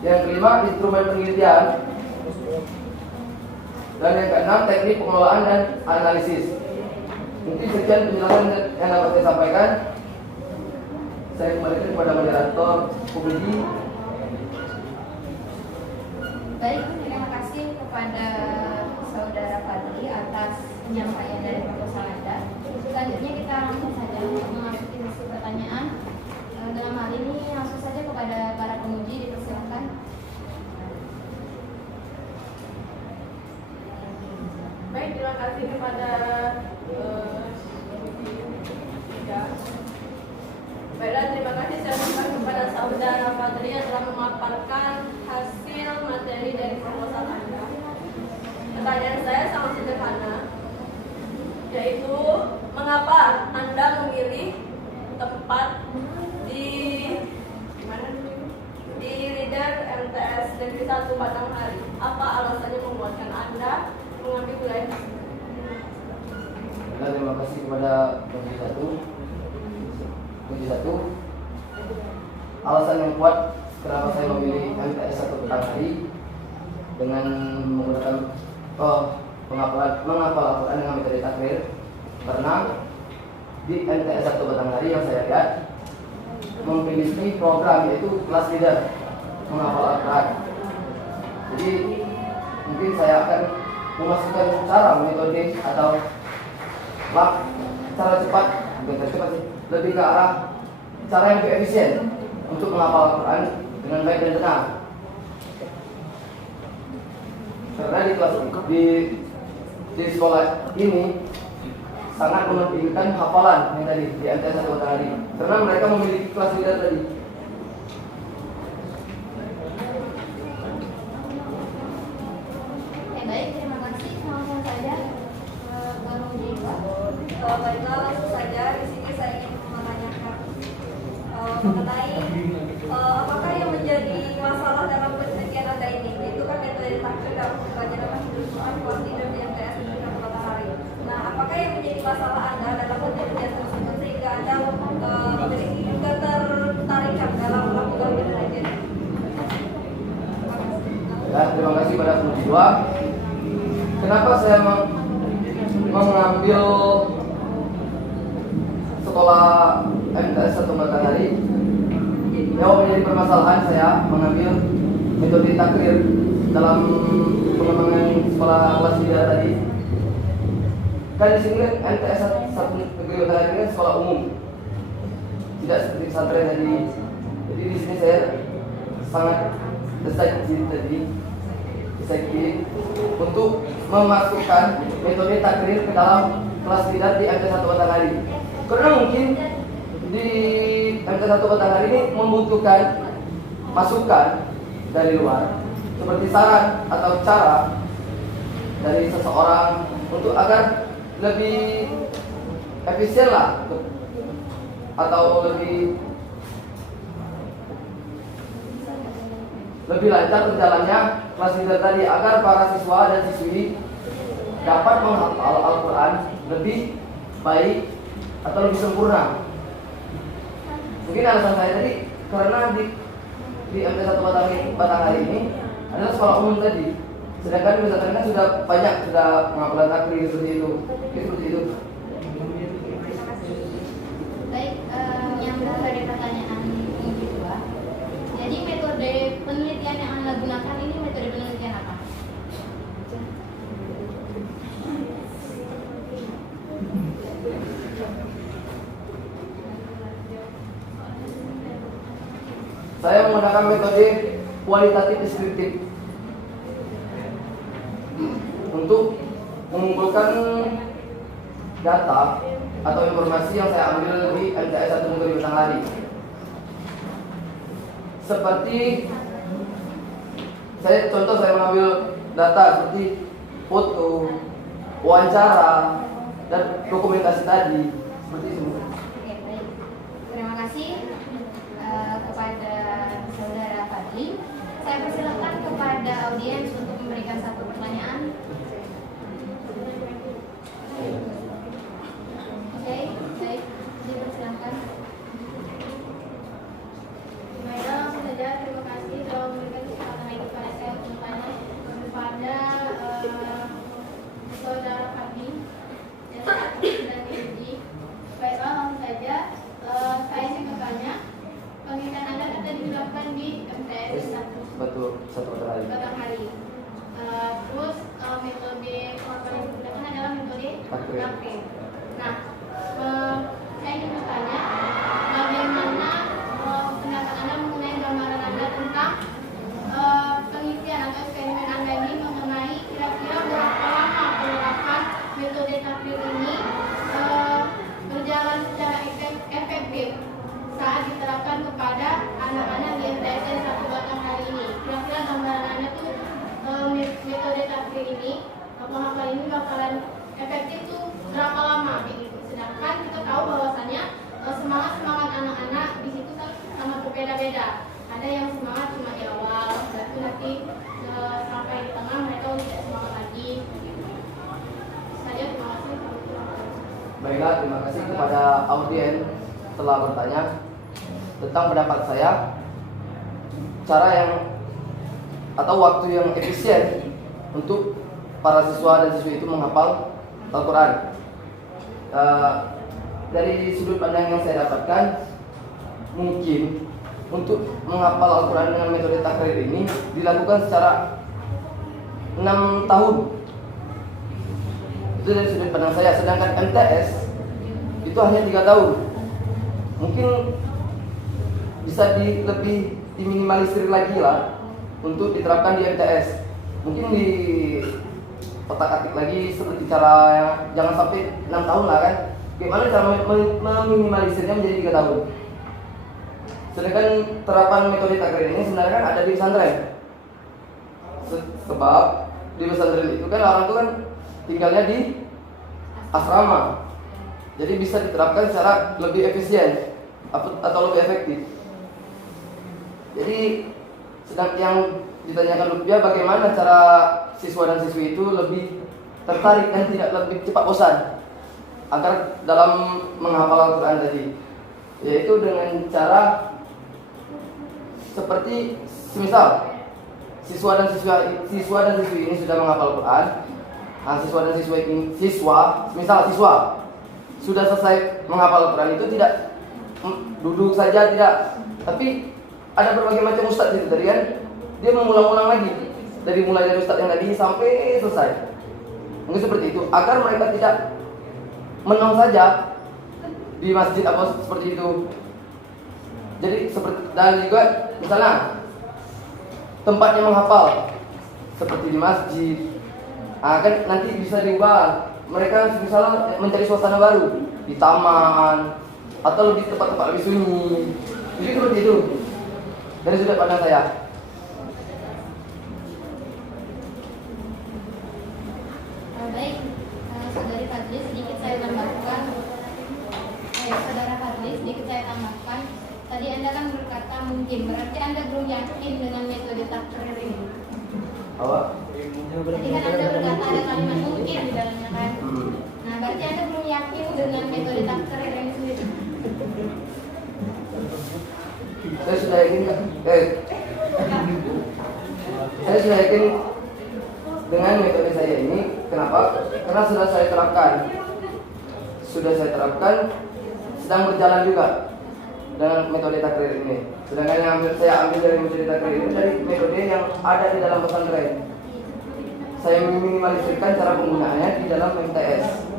Yang kelima instrumen penelitian. Dan yang keenam teknik pengelolaan dan analisis. Mungkin sekian penjelasan yang dapat saya sampaikan. Saya kembalikan kepada moderator Publidi. Baik, terima kasih kepada Saudara Fadli atas penyampaian dari proposal Anda. Selanjutnya kita langsung saja memasuki sesi pertanyaan. Dalam hal ini langsung saja kepada para penguji dipersilakan. Baik, terima kasih kepada Baiklah, terima kasih saya ucapkan kepada Saudara Fadli yang telah memaparkan hasil materi dari proposal Anda. Pertanyaan saya sangat sederhana, yaitu mengapa Anda memilih tempat di leader MTS Negeri 1 Batanghari. Apa alasannya membuatkan Anda mengambil wilayah tersebut? Terima kasih kepada Kunci 1. Alasan yang kuat kenapa saya memilih MTS 1 Batanghari dengan menggunakan menghafal Al-Quran dengan metode takrir, karena di MTS 1 Batanghari yang saya lihat memiliki program yaitu kelas leader menghafal Al-Quran. Jadi mungkin saya akan memasukkan cara metode atau cara cepat, bukan cepat sih, lebih ke arah cara yang lebih efisien untuk menghafal Al-Quran dengan baik dan benar. Karena di kelas di sekolah ini sangat mementingkan hafalan yang tadi di MTS 1 Batanghari, karena mereka memiliki kelas leader tadi. Baik, terima kasih. Langsung saja Guru Jiwa. Baiklah, langsung saja di sini saya ingin menanyakan mengenai apakah yang menjadi masalah dalam penelitian Anda ini, yaitu kan metode takrir dalam pembelajaran Al-Quran kelas leader di MTS 1 Batanghari. Nah, apakah yang menjadi masalah Anda dalam penelitian tersebut sehingga Anda memiliki ketertarikan dalam melakukan penelitian? Ya, terima kasih pada Kunci 2. Kenapa saya mengambil sekolah MTS 1 Batanghari? Yang menjadi permasalahan saya mengambil metode takrir dalam pengembangan sekolah kelas leader tadi. Kan di sini kan MTS 1 Negeri Batanghari kan sekolah umum, tidak seperti pesantren tadi. Jadi di sini saya sangat desain untuk memasukkan metode takrir ke dalam kelas leader di MTS 1 Batanghari. Karena mungkin di MTS 1 Batanghari ini membutuhkan masukan dari luar, seperti saran atau cara dari seseorang untuk agar lebih efisien lah, atau lebih lancar berjalannya kelas leader tadi, agar para siswa dan siswi dapat menghafal Al-Quran lebih baik atau lebih sempurna. Mungkin alasan saya tadi karena di MTS 1 Batanghari ini adalah sekolah umum tadi, sedangkan di pesantren kan sudah banyak menghafal takrir seperti itu. Baik, yang dari pertanyaan yang kedua. Jadi metode penelitian yang Anda gunakan ini metode penelitian apa? Saya menggunakan metode kualitatif deskriptif untuk mengumpulkan data atau informasi yang saya ambil di MTS 1 Negeri Batanghari. Seperti saya mengambil data seperti foto, wawancara, dan dokumentasi tadi, seperti itu. Oke, baik. Terima kasih kepada saudara Fadli. Saya persilakan kepada audiens untuk memberikan satu pertanyaan. Oke, baik. Dipersilakan. Baiklah, langsung saja. Terima kasih telah memberikan kesempatan ini kepada saya untuk bertanya kepada saudara Fadli yang saat ini sedang diuji. Baiklah, langsung saja. Saya ingin bertanya, penelitian Anda kan tadi dilakukan di MTS 1 Batanghari. Terus metode yang digunakan adalah metode takrir. Nah, saya ingin bertanya, bagaimana pendapat Anda mengenai gambaran Anda tentang penelitian atau eksperimen Anda ini mengenai kira-kira berapa lama penerapan metode takrir ini berjalan secara efektif saat diterapkan kepada anak-anak di MTS 1 Batanghari ini. Kira-kira gambaran Anda tuh metode takrir ini, penghafal ini bakalan efektif tuh berapa lama gitu. Sedangkan kita tahu bahwasannya semangat anak-anak di situ kan sangat berbeda-beda. ada yang semangat cuma di awal, tapi nanti sampai di tengah mereka udah tidak semangat lagi. Saya terima kasih. Baiklah, terima kasih kepada audien telah bertanya tentang pendapat saya cara yang atau waktu yang efisien untuk para siswa dan siswi itu menghafal Al-Quran. Dari sudut pandang yang saya dapatkan, mungkin untuk menghafal Al-Quran dengan metode takrir ini dilakukan secara 6 tahun. Itu dari sudut pandang saya. Sedangkan MTS itu hanya 3 tahun. Mungkin bisa lebih diminimalisir lagi lah untuk diterapkan di MTS. Mungkin di otak-atik lagi seperti cara yang jangan sampai 6 tahun lah kan. Bagaimana cara meminimalisirnya menjadi 3 tahun. Sedangkan terapan metode takrir ini sebenarnya kan ada di pesantren. Sebab di pesantren itu kan orang itu kan tinggalnya di asrama. Jadi bisa diterapkan secara lebih efisien atau lebih efektif. Jadi sedang yang ditanyakan Lutfia bagaimana cara siswa dan siswi itu lebih tertarik dan tidak lebih cepat bosan agar dalam menghafal Al-Quran tadi, yaitu dengan cara seperti semisal siswa dan siswi ini sudah menghafal Al-Quran. Nah, siswa sudah selesai menghafal Al-Quran itu tidak duduk saja, tidak, tapi ada berbagai macam ustadz itu tadi kan, dia mengulang-ulang lagi mulai dari ustadz yang tadi sampai selesai. Mungkin seperti itu agar mereka tidak menang saja di masjid apa seperti itu. Jadi seperti, dan juga misalnya tempatnya menghafal seperti di masjid, kan nanti bisa diubah. Mereka misalnya mencari suasana baru di taman atau lebih tempat-tempat lebih sunyi. Jadi seperti itu dari sudut pandang saya. Baik, saudari Fadli, sedikit saya tambahkan. Saudara Fadli, sedikit saya tambahkan. Tadi Anda kan berkata mungkin, berarti Anda belum yakin dengan metode takrir ini. Tadi kan Anda berkata ada kalimat mungkin di dalamnya kan. Nah, berarti Anda belum yakin dengan metode takrir ini sendiri. Saya sudah yakin saya sudah yakin dengan metode saya ini. Kenapa? Karena sudah saya terapkan, sedang berjalan juga dengan metode takrir ini. Sedangkan yang saya ambil dari metode takrir ini dari metode yang ada di dalam pesantren. Saya meminimalisirkan cara penggunaannya di dalam MTS.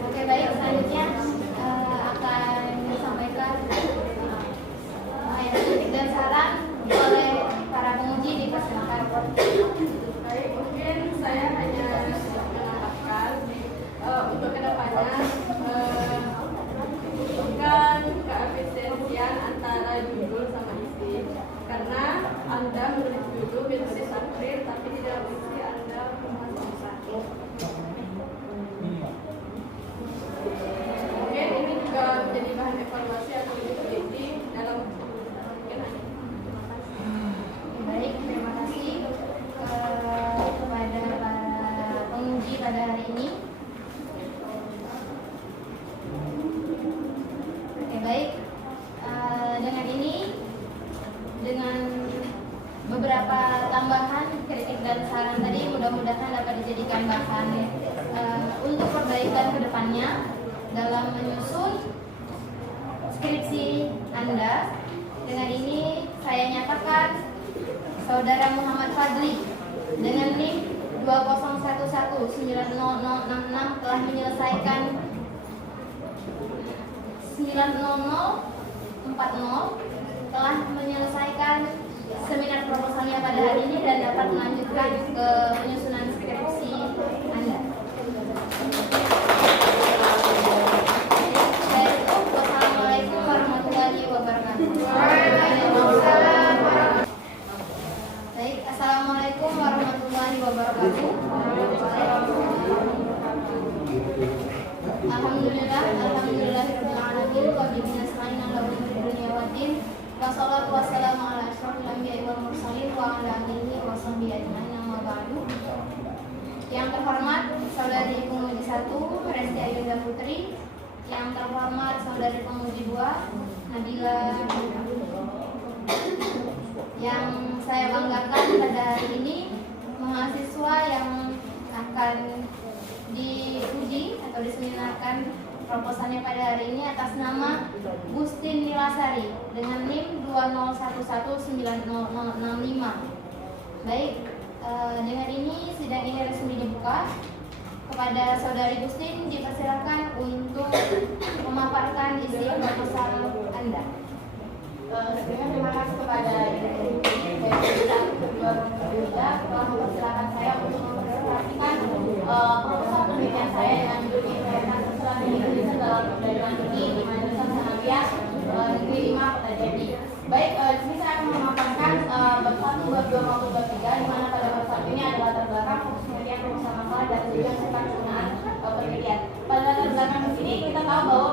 Oke, baik, selanjutnya akan disampaikan kritik dan saran oleh para penguji di persilakan. Baik, mungkin saya hanya menambahkan untuk kedepannya bukan keefisiensian antara judul sama isi, karena Anda menulis judul metode takrir tapi tidak isi Anda memasukkan. Mungkin ini juga menjadi bahan evaluasi atau diteliti dalam Baik, terima kasih kepada para penguji pada hari ini. Oke, baik. Dengan ini, dengan beberapa tambahan kritik dan saran tadi, mudah-mudahan dapat dijadikan bahan untuk perbaikan ke depannya dalam menyusun skripsi Anda. Dengan ini saya nyatakan Saudara Muhammad Fadli dengan NIM 20119066 telah menyelesaikan 90040 telah menyelesaikan seminar proposalnya pada hari ini dan dapat melanjutkan ke penyusunan skripsi Anda. Wassalamualaikum warahmatullahi wabarakatuh. Baik, assalamualaikum warahmatullahi wassalatu wassalamu ala asyrofil anbiya'i wal mursalin wa ala alihi wa sahbihi ajma'in amma ba'du. Yang terhormat Saudari Pemuji 1 Resti Ayunda Putri, yang terhormat Saudari Pemuji 2 Nabila, yang saya banggakan pada hari ini mahasiswa yang akan diuji atau diseminarkan proposalnya pada hari ini atas nama Gustin Nilasari dengan NIM 20119065. Baik, dengan ini sidang ini resmi dibuka. Kepada Saudari Gustin dipersilakan untuk memaparkan isi proposal Anda. Terima kasih kepada kedua juga telah mempersilakan saya untuk mempresentasikan proposal penelitian saya dengan judul implementasi strategi pendidikan dalam pembelajaran tinggi di Madrasah Sanawiyah Negeri 5 Kota Jambi. Baik, di sini saya akan memaparkan bab 1, bab 2 maupun bab 3, di mana pada bab 1 ini ada latar belakang fokus penelitian, proposal masalah, dan tujuan serta penggunaan penelitian. Pada latar belakang di sini kita tahu bahwa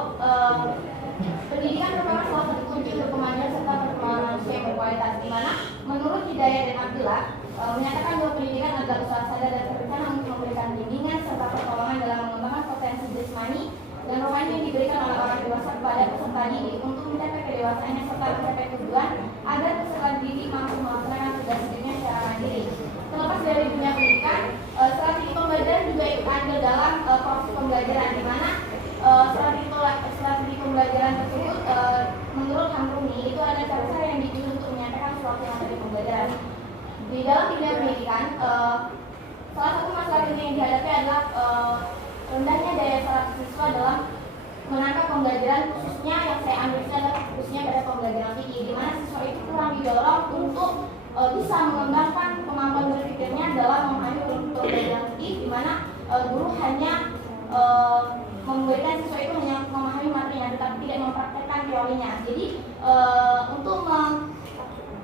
pendidikan merupakan salah satu kunci untuk kemajuan serta perkembangan manusia yang berkualitas, di mana menurut Hidayat dan Abdullah menyatakan bahwa pendidikan adalah usaha sadar dan berencana untuk memberikan bimbingan serta pertolongan dalam mengembangkan potensi jasmani dan rohani yang diberikan oleh orang dewasa kepada peserta didik untuk mencapai kedewasaannya serta mencapai tujuan agar peserta didik mampu melaksanakan tugas hidupnya secara mandiri. Terlepas dari dunia pendidikan, strategi pembelajaran juga ikut andil dalam proses pembelajaran, di mana strategi pembelajaran tersebut menurut Hamrumi itu ada cara yang dituju untuk menyampaikan suatu materi pembelajaran. Di dalam dunia pendidikan, salah satu masalah yang dihadapi adalah rendahnya daya serap siswa dalam menangkap pembelajaran, khususnya yang saya ambil adalah khususnya pada pembelajaran fikih, di mana siswa itu kurang didorong untuk bisa mengembangkan kemampuan berpikirnya dalam memahami pembelajaran fikih, di mana guru hanya memberikan siswa itu hanya memahami materinya tetapi tidak mempraktekkan teorinya. Jadi untuk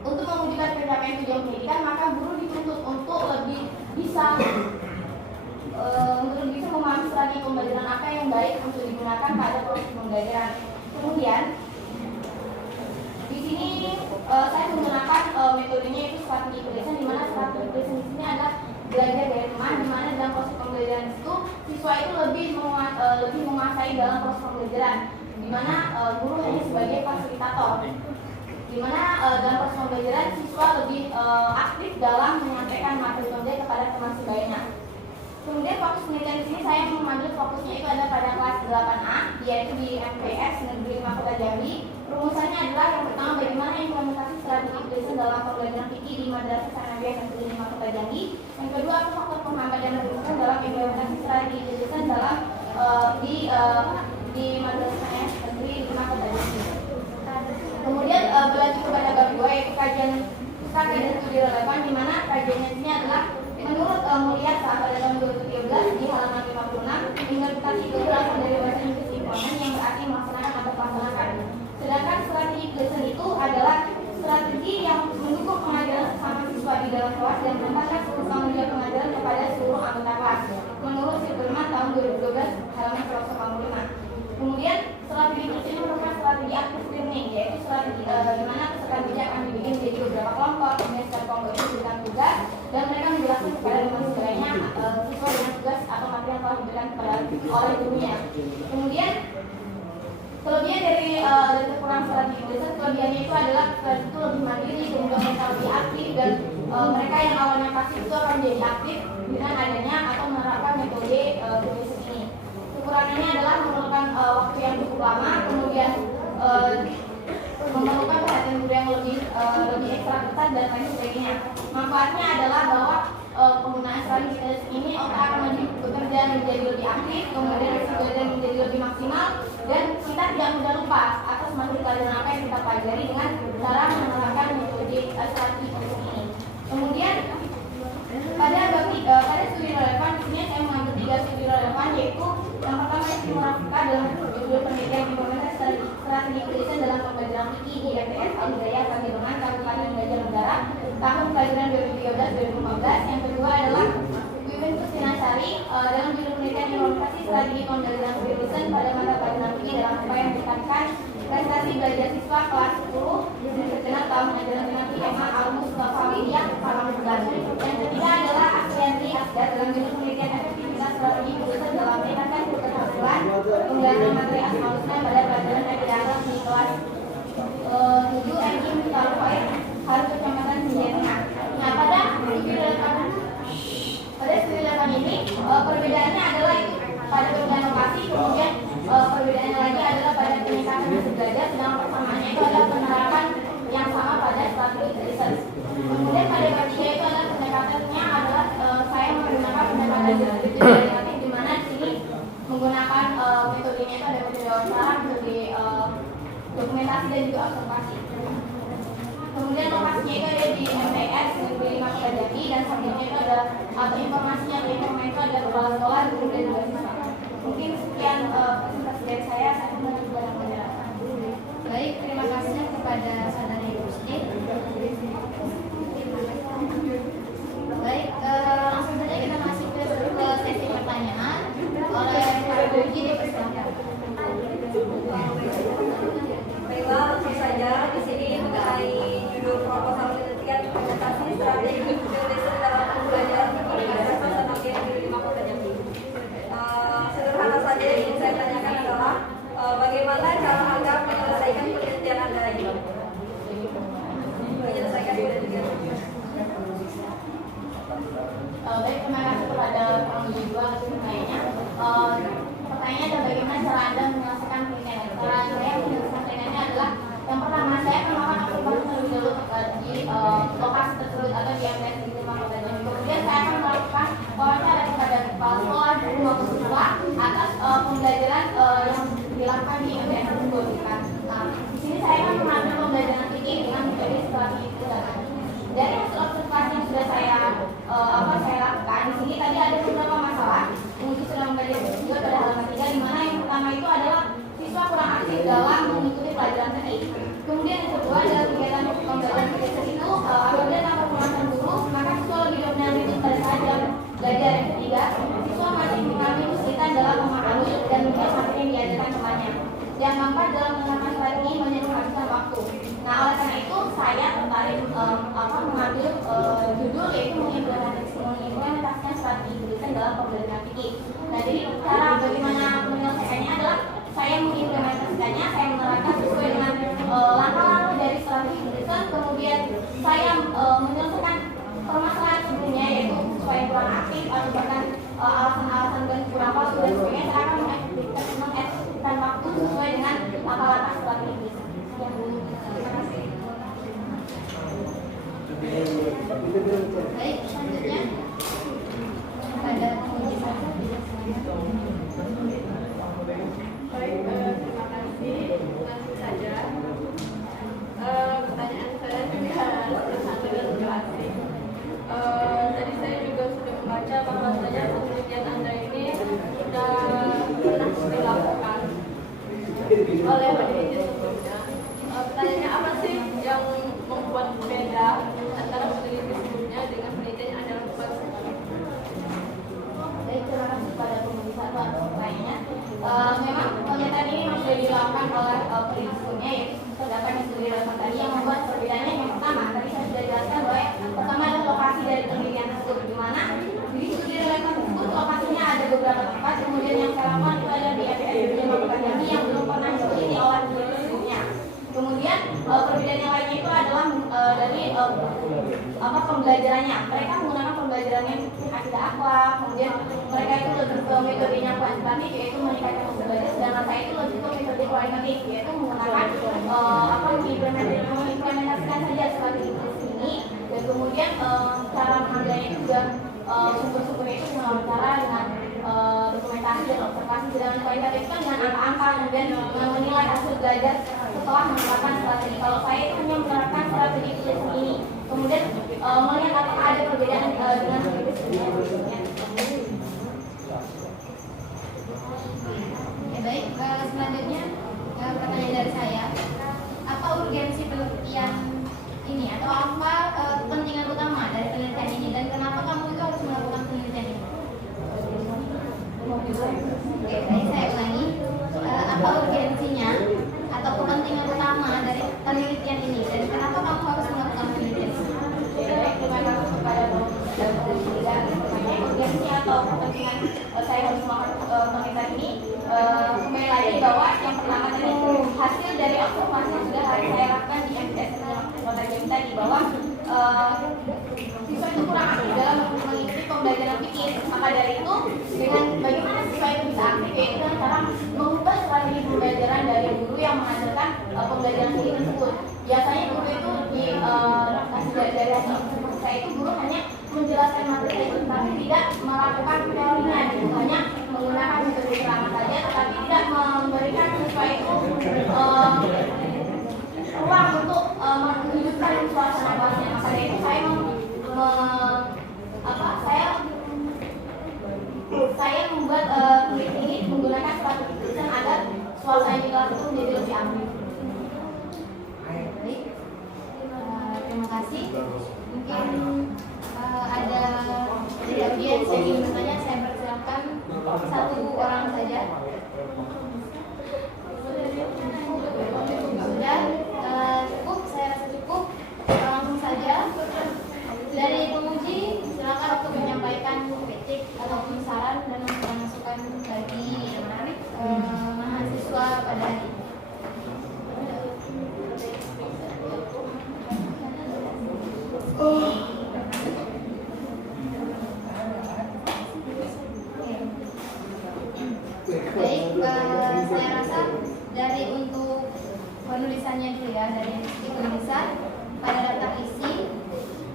mewujudkan pencapaian tujuan pendidikan, maka guru dituntut untuk lebih bisa memahami strategi pembelajaran apa yang baik untuk digunakan pada proses pembelajaran. Kemudian di sini saya menggunakan metodenya itu strategi tulisan, di mana strategi tulisan di sini adalah belajar dari rumah, di mana dalam proses pembelajaran itu siswa itu lebih menguasai dalam proses pembelajaran, di mana guru hanya sebagai fasilitator, di mana dalam proses pembelajaran siswa lebih aktif dalam menyampaikan materi pembelajaran kepada teman sebayanya. Kemudian fokus penelitian di sini saya mengambil fokusnya itu ada pada kelas 8A, yaitu di MPS Negeri 5 Kota Jambi. Rumusannya adalah yang pertama, bagaimana implementasi strategi tulisan dalam pembelajaran fikih di Madrasah Sanawiyah Negeri 5 Kota Jambi. Yang kedua, faktor penghambat dan rumusan dalam implementasi strategi tulisan dalam di Madrasah Negeri 5 Kota Jambi. Kemudian berlanjut kepada bab 2, yaitu kajian studi relevan, di mana kajiannya ini adalah menurut Mulia saat pada tahun 2013 di halaman 56, interpretasi itu berasal dari bahasa Inggris imponen yang berarti melaksanakan atau melaksanakan. Sedangkan strategi tulisan itu adalah strategi yang mendukung pengajaran sesama siswa di dalam kelas dan menempatkan seluruh tanggung jawab pengajaran kepada seluruh anggota kelas. Menurut Sirkulman tahun 2012 halaman 185. Kemudian strategi tulisan ini merupakan strategi active learning, yaitu strategi di mana peserta didik akan dibikin menjadi beberapa kelompok, kemudian setiap kelompok itu diberikan tugas dan mereka menjelaskan kepada teman sebagainya siswa dengan tugas atau materi yang telah diberikan kepada oleh gurunya. Kemudian kelebihan dari kekurangan strategi tulisan, kelebihannya itu adalah strategi itu lebih mandiri, kemudian mereka lebih aktif, dan mereka yang awalnya pasif itu akan menjadi aktif dengan adanya atau menerapkan metode tulisan ini. Kekurangannya adalah memerlukan waktu yang cukup lama, kemudian memerlukan perhatian guru yang lebih ekstra ketat dan lain sebagainya. Manfaatnya adalah bahwa penggunaan strategi ini otak akan bekerja menjadi lebih aktif, kemudian belajar menjadi lebih maksimal, dan kita tidak mudah lupa atas materi pelajaran apa yang kita pelajari dengan cara menerapkan metode strategi ini. Kemudian pada studi relevan, di sini saya mengambil 3 studi relevan, yaitu yang pertama Istimorafika dalam judul penelitian implementasi strategi tulisan dalam pembelajaran fikih di MPS Al-Hidayah Pagemangan Kabupaten Banjarnegara tahun pelajaran 2013-2015. Yang kedua adalah Wiwin Kustinasari dalam judul penelitian implementasi strategi pembelajaran tulisan pada mata pelajaran fikih dalam upaya meningkatkan prestasi belajar siswa kelas 10 dan segenap tahun ajaran dengan IMA Al-Mustafawiyah Palangkaraya. Yang ketiga adalah Asrianti Asgar dalam bidang penelitian efektivitas strategi jurusan dalam meningkatkan keberhasilan penggunaan materi Asmaul Husna pada pelajaran Akhirat di kelas 7 MI Mutarofair harus kecamatan Cijenengan. Nah, pada studi level ini perbedaannya adalah itu pada perbedaan lokasi, kemudian perbedaannya lagi adalah pada peningkatan hasil belajar, sedang persamaannya itu adalah penerapan yang sama pada strategi research. Kemudian pada bab 3 itu adalah pendekatannya adalah saya menggunakan pendekatan deskriptif di mana di sini menggunakan metodenya itu ada metode wawancara, metode dokumentasi dan juga observasi. Kemudian lokasinya itu ada di MTS Negeri 5 Kota Jambi dan subjeknya itu ada atau informasinya atau informasi itu ada kepala sekolah kemudian juga siswa. Mungkin sekian presentasi dari saya melanjutkan penjelasan. Baik, terima kasih kepada saudara Gusti. Baik, langsung saja kita masuk ke sesi pertanyaan oleh para uji dipersilakan. Baiklah, langsung saja di sini mengenai judul proposal penelitian implementasi strategi riset dalam pembelajaran tinggi pada Senambi Negeri 5 Kota Jambi. Sederhana saja yang ingin saya tanyakan adalah bagaimana cara Anda menyelesaikan penelitian Anda ini? Menyelesaikan penelitian. Baik, terima kasih kepada penguji dua atas pertanyaannya. Pertanyaannya adalah bagaimana cara Anda menyelesaikan penelitian. Cara saya menyelesaikan penelitiannya adalah yang pertama saya akan melakukan observasi terlebih dahulu di lokasi tersebut atau di MTS di Lima Kota Jambi. Kemudian saya akan melakukan wawancara kepada kepala sekolah dan maupun siswa atas pembelajaran yang dilakukan di MTS tersebut. Nah, di sini saya akan mengambil pembelajaran tinggi dengan metode strategi itu. Dari hasil observasi yang sudah saya lakukan di sini tadi ada beberapa masalah penguji sudah membagi juga pada halaman 3 di mana yang pertama itu adalah siswa kurang aktif dalam mengikuti pelajaran teknik. Kemudian yang kedua adalah kegiatan pembelajaran riset itu apabila tanpa pengawasan guru maka siswa lebih dominan itu pada saat jam belajar. Yang ketiga siswa masih mengalami kesulitan dalam memahami dan melihat materi yang diajarkan kepadanya. Yang keempat dalam menggunakan strategi menghabiskan waktu. Nah, oleh karena itu saya tertarik mengambil judul yaitu mengimplementasikan strategi tulisan dalam pembelajaran fikih. Nah, jadi cara bagaimana menyelesaikannya adalah saya mengimplementasikannya, saya menerapkan sesuai dengan langkah-langkah dari strategi tulisan. Kemudian saya menyelesaikan permasalahan sebelumnya yaitu siswa yang kurang aktif atau bahkan alasan-alasan dan kurang waktu dan sebagainya. Saya akan mengefektifkan waktu sesuai dengan langkah-langkah strategi tulisan. Baik, selanjutnya pada penguji saya. Baik, terima kasih. Langsung saja. Pertanyaan saya juga sederhana dan klasik. Tadi saya juga sudah membaca bahwasanya penelitian Anda ini sudah pernah dilakukan oleh peneliti sebelumnya. Pertanyaannya apa sih yang membuat beda antara peneliti sebelumnya dengan penelitian yang Anda lakukan sekarang? Baik, terima kasih kepada penguji satu atas pertanyaannya. Memang penelitian ini memang sudah dilakukan oleh peneliti sebelumnya yaitu terdapat di studi relevan tadi yang membuat perbedaannya yang pertama tadi saya sudah jelaskan bahwa yang pertama adalah lokasi dari penelitian tersebut di mana di studi relevan tersebut lokasinya ada beberapa tempat. Kemudian yang saya lakukan itu adalah di FPS di Lima Kota Jambi yang belum pernah diteliti oleh peneliti sebelumnya. Kemudian perbedaan yang lainnya itu adalah dari pembelajarannya. Mereka menggunakan pembelajarannya akidah akhlak. Kemudian mereka itu lebih ke metodenya kuantitatif yaitu meningkatkan hasil belajar. Sedangkan saya itu lebih ke metode kualitatif yaitu menggunakan mengimplementasikan saja strategi ini. Dan kemudian cara mengambilnya itu juga sumber-sumbernya itu dengan cara dengan dokumentasi dan observasi. Sedangkan kualitatif itu kan dengan angka-angka kemudian menilai hasil belajar setelah menerapkan strategi. Kalau saya itu hanya menerapkan strategi tulisan ini, kemudian melihat apakah ada perbedaan dengan strategi sebelumnya. Ya, baik, selanjutnya pertanyaan dari saya, apa urgensi penelitian ini atau apa kepentingan utama dari penelitian ini dan kenapa kamu itu harus melakukan penelitian ini? Oke, baik, saya ulangi. Apa urgensinya atau kepentingan utama dari penelitian ini dan kenapa kamu harus melakukan penelitian ini? Baik, terima kasih kepada dan urgensi atau kepentingan saya harus melakukan penelitian ini. Kembali lagi bahwa yang pertama tadi hasil dari observasi yang sudah saya lakukan di MTS Kota Jambi tadi bahwa siswa itu kurang aktif dalam mengikuti pembelajaran pikir. Maka dari itu dengan bagaimana siswa itu bisa aktif yaitu dengan cara mengubah strategi pembelajaran dari guru yang mengajarkan pembelajaran pikir tersebut. Biasanya guru itu di dari hasil observasi saya itu guru hanya menjelaskan materi itu tapi tidak melakukan teorinya, gitu. Hanya menggunakan metode ceramah saja tetapi tidak memberikan siswa itu ruang untuk menghidupkan suasana kelasnya. Maka dari itu saya membuat penelitian ini menggunakan strategi tulisan agar suasana di kelas itu menjadi lebih aman. Baik, terima kasih. Mungkin ada dari audiens yang ingin bertanya, saya persilakan satu orang saja. Sudah cukup, saya rasa cukup. Langsung saja dari penguji silakan untuk menyampaikan kritik ataupun saran dan masukan bagi mahasiswa pada hari ini. Baik, saya rasa dari untuk penulisannya dulu ya, dari penulisan pada daftar isi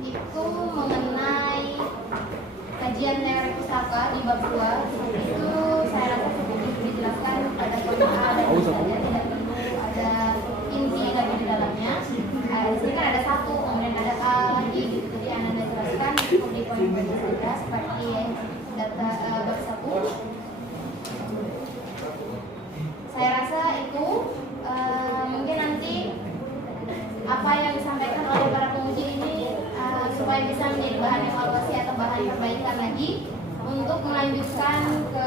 itu mengenai kajian teori pustaka di bab 2 itu saya rasa cukup dijelaskan pada poin A dan B saja, tidak perlu ada inti lagi di dalamnya. Di sini kan ada satu, kemudian ada A lagi gitu, jadi Anda jelaskan cukup di poin-poin saja seperti data bab 1. Saya rasa itu mungkin nanti apa yang disampaikan oleh para penguji ini supaya bisa menjadi bahan evaluasi atau bahan perbaikan lagi untuk melanjutkan ke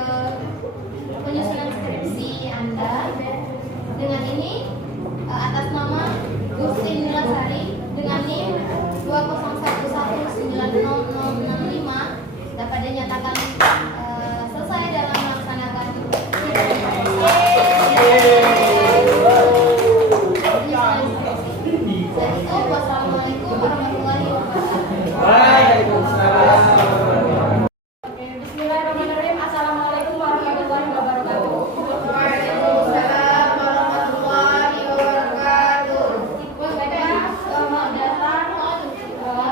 penyusunan skripsi Anda. Dengan ini atas nama Gustin Milasari dengan NIM 2011900065 dapat dinyatakan selesai dalam melaksanakan wassalamualaikum warahmatullahi wabarakatuh. Waalaikumsalam. Bismillahirrahmanirrahim. Assalamualaikum warahmatullahi wabarakatuh. Waalaikumsalam warahmatullahi wabarakatuh. Bapak selamat datang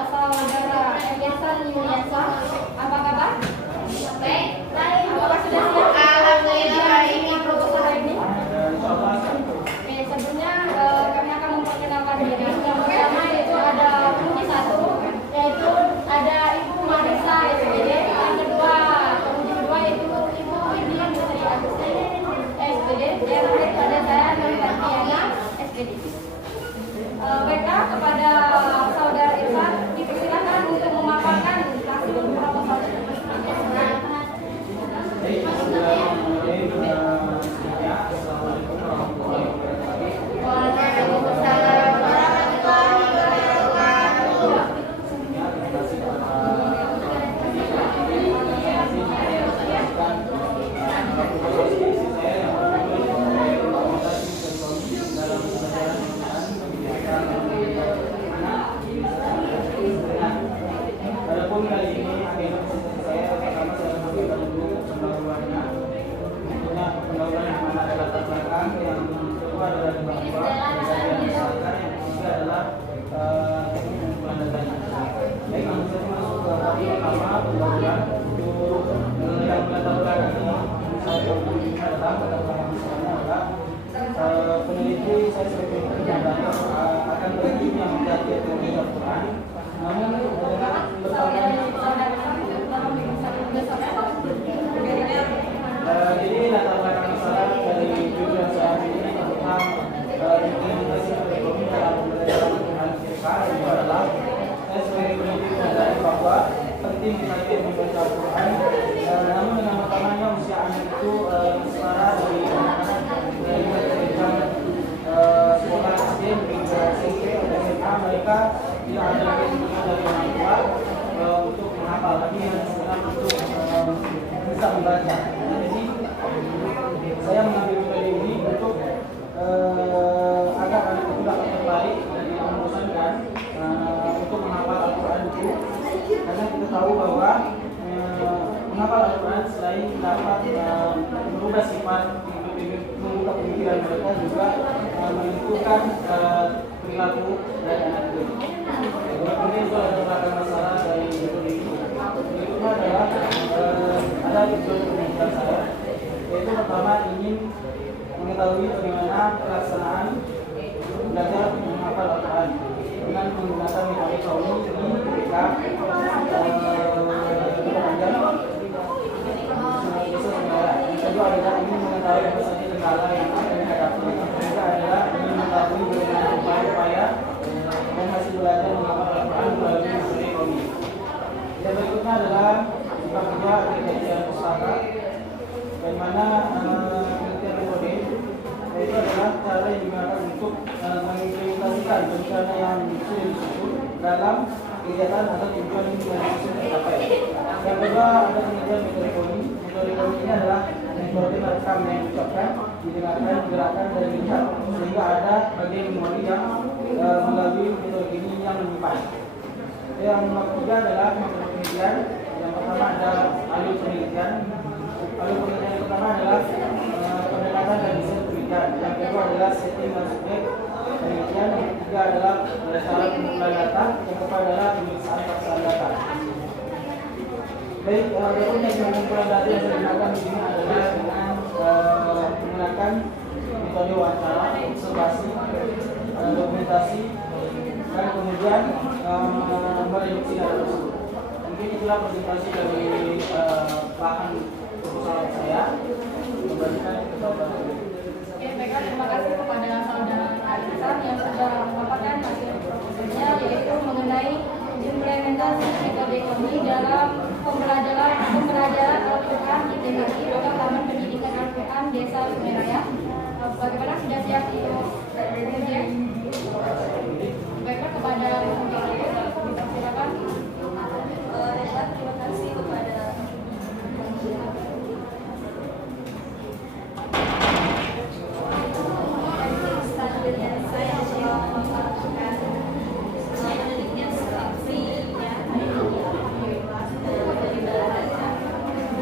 saudara Emerson Yuliansa. Apa kabar? Baik, Apakah sudah siap? alhamdulillah ini Proposal hari ini. Oke, sebelumnya kami akan memperkenalkan diri. Yang pertama yaitu ada penguji 1, yaitu ada Ibu Marisa SPD. Yang kedua, penguji 2 yaitu Ibu Widian Putri Agustin SPD. Yang terakhir ada saya Nuri Tiana SPD. Baiklah, kepada saudara Irfan dipersilakan untuk memaparkan hasil proposal tersebut. Waalaikumsalam warahmatullahi wabarakatuh. Adapun kali ini agenda presentasi saya pertama saya sampaikan dulu pendahuluannya. Tentunya pendahuluan yang mana ada latar belakang, yang kedua adalah bahwa yang ketiga adalah pengumpulan datanya. Baik, langsung saja masuk ke bab pertama pendahuluan untuk yang latar belakang ini. Saya ini adalah latar belakang misalnya adalah peneliti saya sebagai peneliti akan berhenti yang menjadi teori Al-Quran. Namun jadi latar belakang masalah dari tujuan saya ini tentang implementasi ekonomi dalam pembelajaran Al-Quran itu adalah saya sebagai peneliti menyadari bahwa penting kita membaca Al-Quran. Namun dengan pertamanya usia anak itu setara dari anak-anak dari pendidikan sekolah mereka tidak ada lagi dukungan dari orang tua untuk menghafal, tapi hanya sekedar untuk bisa membaca. Jadi saya mengambil metode ini untuk agar anak itu dapat tertarik dan tidak membosankan untuk menghafal Al-Quran itu, karena kita tahu bahwa menghafal Al-Quran selain dapat merubah sifat, membuka pemikiran mereka, juga menentukan perilaku dari anak itu. Kemudian itu adalah masalah dari metode ini. Berikutnya adalah ada tujuan pemikiran saya, yaitu pertama ingin mengetahui bagaimana pelaksanaan belajar menghafal Al-Quran dengan menggunakan metode kauni ketika yang kedua adalah ingin mengetahui apa saja kendala yang akan dihadapi. Yang ketiga adalah ingin mengetahui bagaimana upaya-upaya dan hasil belajar menghafal Al-Quran melalui metode kauni. Yang berikutnya adalah kita kerja penelitian pustaka, yang mana penelitian metode itu adalah cara yang digunakan untuk mengimplementasikan rencana yang sudah disusun dalam kegiatan atau tujuan yang sudah tercapai. Yang kedua ada penelitian metode kauni. Metode kauni ini adalah metode merekam yang diucapkan, didengarkan, digerakkan dan dilihat, sehingga ada bagian memori yang melalui metode ini yang menyimpan. Yang ketiga adalah metode penelitian. Yang pertama ada alur penelitian. Alur penelitian yang pertama adalah pendekatan dan desain penelitian. Yang kedua adalah setting dan subjek penelitian. Yang ketiga adalah cara pengumpulan data. Yang keempat adalah pemeriksaan paksaan data. Baik, adapun yang pengumpulan data yang digunakan di sini adalah dengan menggunakan metode wawancara, observasi, dokumentasi, dan kemudian mereduksi data tersebut. Mungkin itulah presentasi dari bahan proposal saya. Kembalikan kepada Oke, baiklah, terima kasih kepada saudara Arisan yang sudah memaparkan hasil proposalnya, yaitu mengenai implementasi metode kauni dalam pembelajaran Al-Quran di THI atau Taman Pendidikan Al-Quran Desa Sumeraya. Bagaimana, sudah siap untuk ujian? Baiklah, kepada silakan. Terima kasih kepada yang saya telah melakukan penelitian skripsinya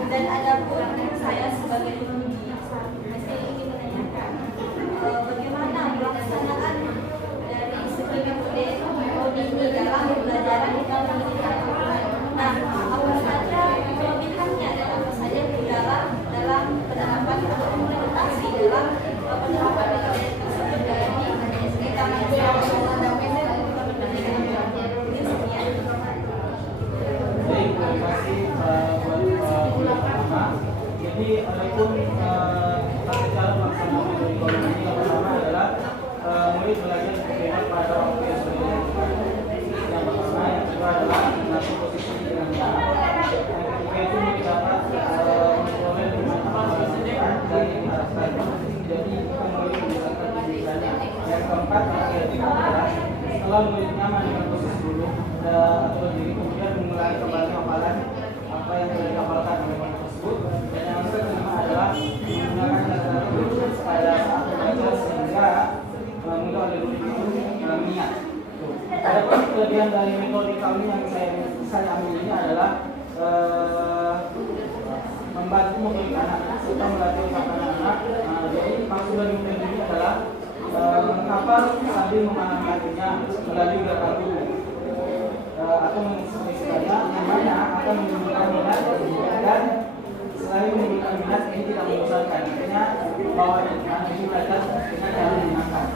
dan adapun saya sebagai penguji masih ingin menanyakan bagaimana pelaksanaan dari segi metode ini dalam pembelajaran pendidikan Al-Quran. Nah, apa saja kelebihannya dan apa saja kendala dalam penerapan atau implementasi dalam penerapan metode tersebut dalam SD Taman Baik, terima kasih buat kuliah pertama. Jadi adapun tata cara pelaksanaan metode kauni ini, yang pertama adalah murid belajar bergerak pada waktu yang berbeda. Yang pertama, yang kedua adalah mengatur posisi dengan benar. Yang ketiga itu murid dapat memperoleh pemahaman dari yang diharapkan. Jadi murid menggunakan pendidikannya. Yang keempat, yang kreatif adalah setelah murid nyaman dengan proses dulu atau diri, kemudian mengulangi kembali hafalan apa yang sudah dihafalkan oleh orang tersebut. Dan yang kelima adalah menggunakan kata-kata khusus pada saat membaca sehingga mudah oleh murid itu mengingat. Adapun kelebihan dari metode kami yang saya ambil ini adalah membantu motorik anak serta melatih otak anak-anak. Jadi maksud dari metode ini adalah menghafal sambil memahaminya melalui gerakan tubuh atau menginstruksikannya, yang mana akan menimbulkan minat, dan selain menimbulkan minat ini tidak membosankan. Artinya bahwa anak ini belajar dengan cara menyenangkan.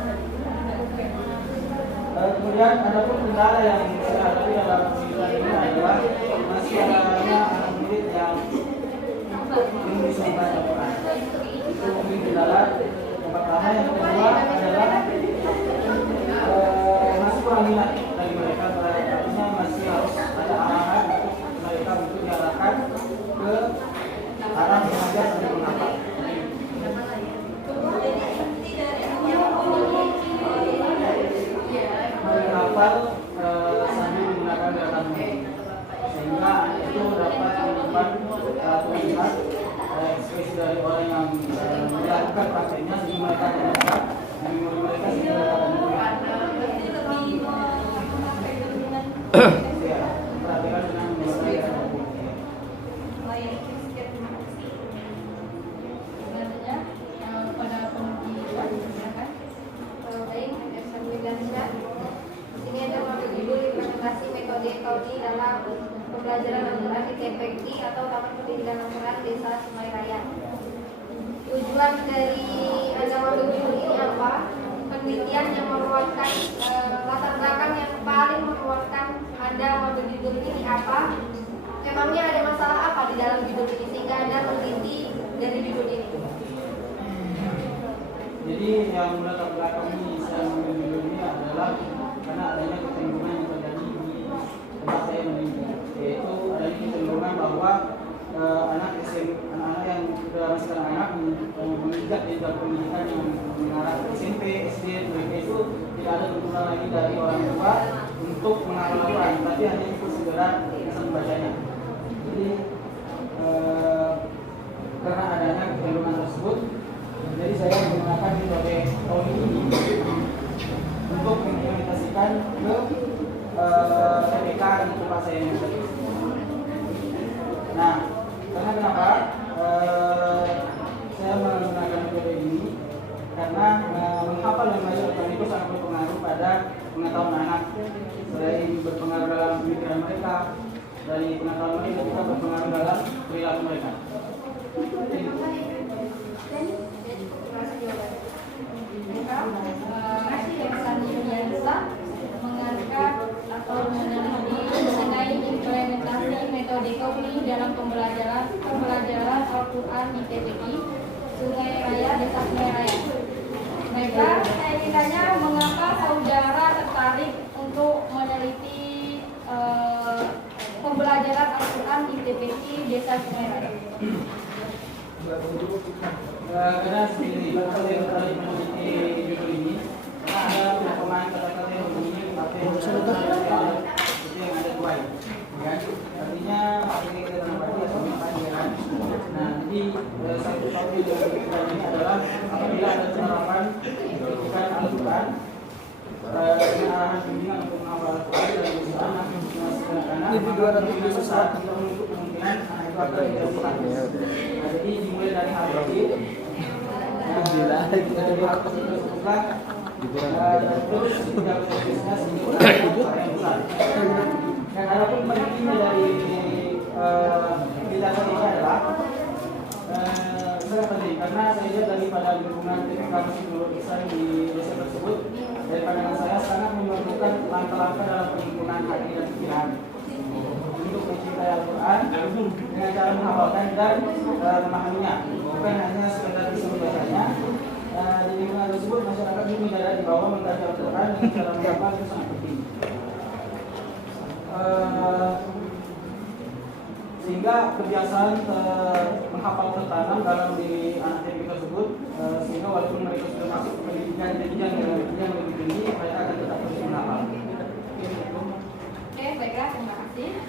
Kemudian adapun kendala yang saya hadapi dalam pendidikan ini adalah masih adanya anak murid yang belum bisa membaca Al-Quran. Itu mungkin kendala yang pertama. Yang kedua adalah masih kurang minat dari mereka, artinya masih harus ada arahan untuk mereka untuk diarahkan ke arah mengajar sambil menghafal. Menghafal dari orang yang melakukan prakteknya sehingga mereka dapat memori mereka sehingga mereka akan Berarti lebih memakai dengan ya, perhatikan dengan memori. layan sekian. Terima kasih. Selanjutnya pada peneliti silakan. Baik, Alhamdulillah. Di sini ada judul implementasi metode Kauni dalam pembelajaran Al-Quran di TPQ atau Taman Pendidikan Al-Quran Desa Sungai Raya. Tujuan dari metode judul ini apa? Penelitian yang menguatkan latar belakang yang paling menguatkan ada metode judul ini apa? Memangnya ada masalah apa di dalam judul ini sehingga Anda meneliti dari judul ini? Jadi yang melatar belakangi saya mengambil judul ini adalah karena adanya kecenderungan yang terjadi di tempat saya meneliti, yaitu adanya kecenderungan bahwa anak yang sudah masih anak menginjak di dalam pendidikan yang mengarah ke SMP, SD, mereka itu tidak ada tuntunan lagi dari orang tua untuk menghafal Al-Quran, tapi hanya ikut segera bisa membacanya. Jadi karena adanya kecenderungan tersebut, jadi saya menggunakan metode Kauni ini untuk mengimplementasikan ke TPK di tempat saya yang tadi. Nah, karena kenapa saya menggunakan metode ini? Karena menghafal dan membaca Al-Quran itu sangat berpengaruh pada pengetahuan anak. Selain berpengaruh dalam pemikiran mereka, dari pengetahuan mereka juga berpengaruh dalam perilaku mereka. Masih Yayasan Yunyansa mengangkat atau meneliti mengenai implementasi metode Kauni dalam pembelajaran Al-Quran di TPQ Sungai Raya, Desa Sungai Raya. Mereka, saya ingin tanya, mengapa saudara tertarik untuk meneliti pembelajaran Al-Quran di TPQ Desa Sungai Raya? Karena sendiri kalau saya tertarik meneliti judul ini, karena ada perumpamaan kata-kata yang berbunyi pakai itu yang ada dua, ya. Artinya ini kita menempati atau menempati, ya kan. Nah, jadi satu topik yang kita ini adalah apabila ada penerapan pendidikan Al-Quran dengan arahan bimbingan untuk menghafal Al-Quran dari usia anak anak-anak, maka besar tidak menutup kemungkinan anak itu akan dijatuhkan. Nah, jadi dimulai dari hal kecil. Terus tidak berprosesnya sehingga yang besar. Dan adapun pentingnya dari penelitian ini adalah sangat penting karena saya lihat daripada lingkungan TPK Nurul Ihsan di desa tersebut, dari pandangan saya sangat memerlukan langkah-langkah dalam penimbunan hati dan pikiran untuk mencintai Al-Quran dengan cara menghafalkan dan memahaminya, bukan hanya sekedar bisa membacanya. Di lingkungan tersebut masyarakat ini menyadari bahwa mengkaji Al-Quran dengan cara menghafal itu sangat penting. Sehingga kebiasaan menghafal tertanam dalam diri anak TPK tersebut, sehingga walaupun mereka sudah masuk ke pendidikan yang lebih tinggi, mereka akan tetap terus menghafal. Oke, baiklah, terima kasih.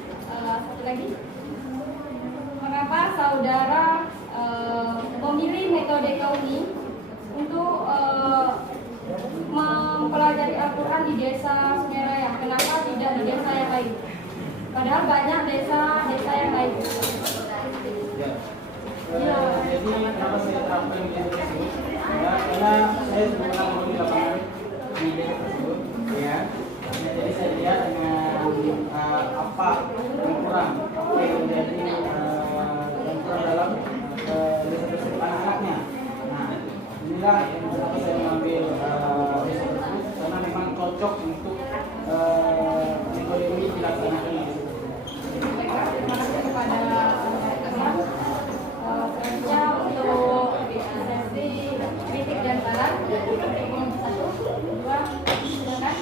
Satu lagi, mengapa saudara memilih metode Kauni untuk mempelajari Al-Quran di desa Sungai Raya? Kenapa tidak di desa yang lain? Padahal banyak desa yang lain. Ya. Jadi kenapa saya terapkan di desa tersebut? Ya, karena saya sebenarnya mau di lapangan di desa tersebut, ya. Jadi saya lihat dengan apa yang kurang, apa yang menjadi yang kurang dalam desa tersebut anak-anaknya. Nah, inilah yang kenapa saya mengambil desa tersebut karena memang cocok untuk metode ini dilaksanakan. Baiklah, terima kasih kepada teman. Selanjutnya untuk sesi kritik dan saran, satu, dua, silakan.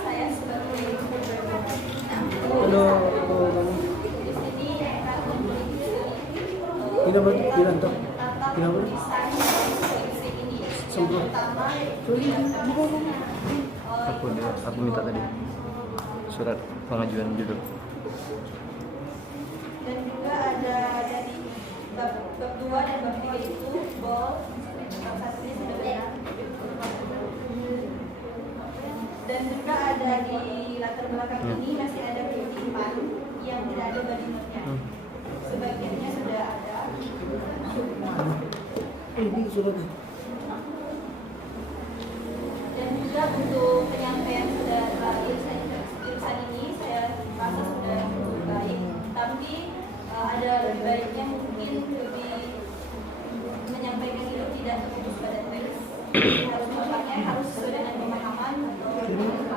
Saya sebagai Halo, di sini tidak berpikiran toh. tata Tidak ber. desain skripsi ini. Yang Sempurna. pertama Aku minta tadi surat pengajuan judul. dan juga ada dari di latar belakang ini masih ada kehidupan yang tidak ada balinotnya. Sebagiannya sudah ada. Ini sudah. Dan juga untuk penyampaian saudara Irsan ini saya rasa sudah cukup baik, tapi ada lebih baiknya mungkin lebih menyampaikan itu tidak terfokus pada teks, harus memakai harus sesuai dengan pemahaman atau terus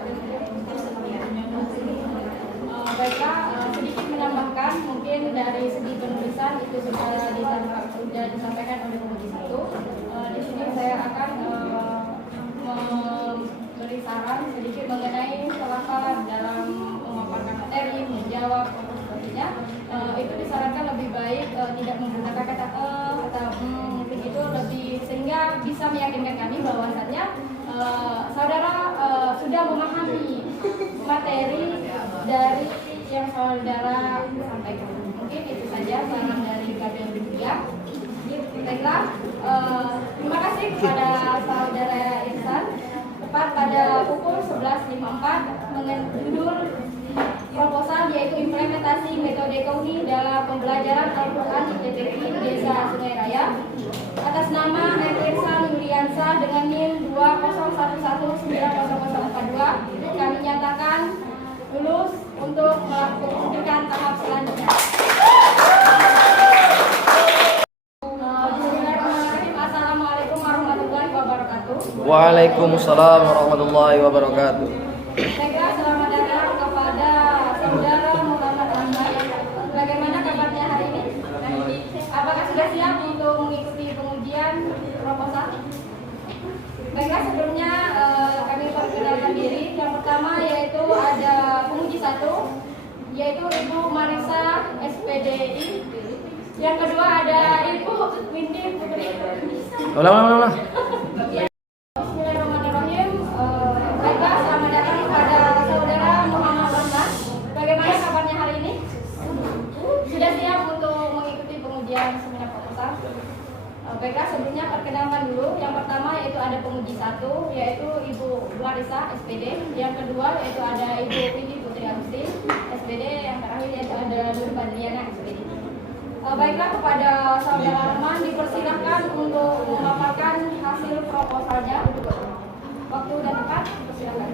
Baiklah, sedikit menambahkan mungkin dari segi penulisan itu sudah disampaikan oleh penguji satu. Di sini saya akan memberi saran sedikit mengenai langkah dalam memaparkan materi, menjawab atau sebagainya. Itu disarankan lebih baik tidak menggunakan kata atau mungkin itu lebih sehingga bisa meyakinkan kami bahwasannya saudara sudah memahami materi dari yang saudara sampaikan. Mungkin itu saja saran dari kami yang bertiga. Baiklah, terima kasih kepada saudara Irsan. Tepat pada pukul 11.54 mengenai judul proposal yaitu implementasi metode kauni dalam pembelajaran Al-Quran di TPI Desa Sungai Raya. Atas nama Irsan Yuliansa dengan NIM 201190042 kami nyatakan lulus untuk melakukan tahap selanjutnya. Assalamualaikum warahmatullahi wabarakatuh. Waalaikumsalam warahmatullahi wabarakatuh. Baiklah, selamat datang kepada saudara Muhammad Ahmad. Bagaimana kabarnya hari ini? Apakah sudah siap untuk mengikuti pengujian proposal? Baiklah, sebelumnya kami perkenalkan diri. Yang pertama yaitu ada penguji satu, yaitu Ibu Marisa SPDI. Yang kedua ada Ibu Windy Putri. Ulang. Bismillahirrahmanirrahim. Baiklah, selamat datang kepada saudara Muhammad Ahmad. Bagaimana kabarnya hari ini? Sudah siap untuk mengikuti pengujian seminar proposal? Baiklah, sebelumnya perkenalkan dulu. Yang pertama yaitu ada penguji satu, yaitu Ibu Marisa SPD. Yang kedua yaitu ada Ibu Windy Putri Agustin SPD. Yang terakhir yaitu ada Nur Badriana SPD. Baiklah, kepada saudara Arman dipersilahkan untuk memaparkan hasil proposalnya. Waktu dan tempat dipersilahkan.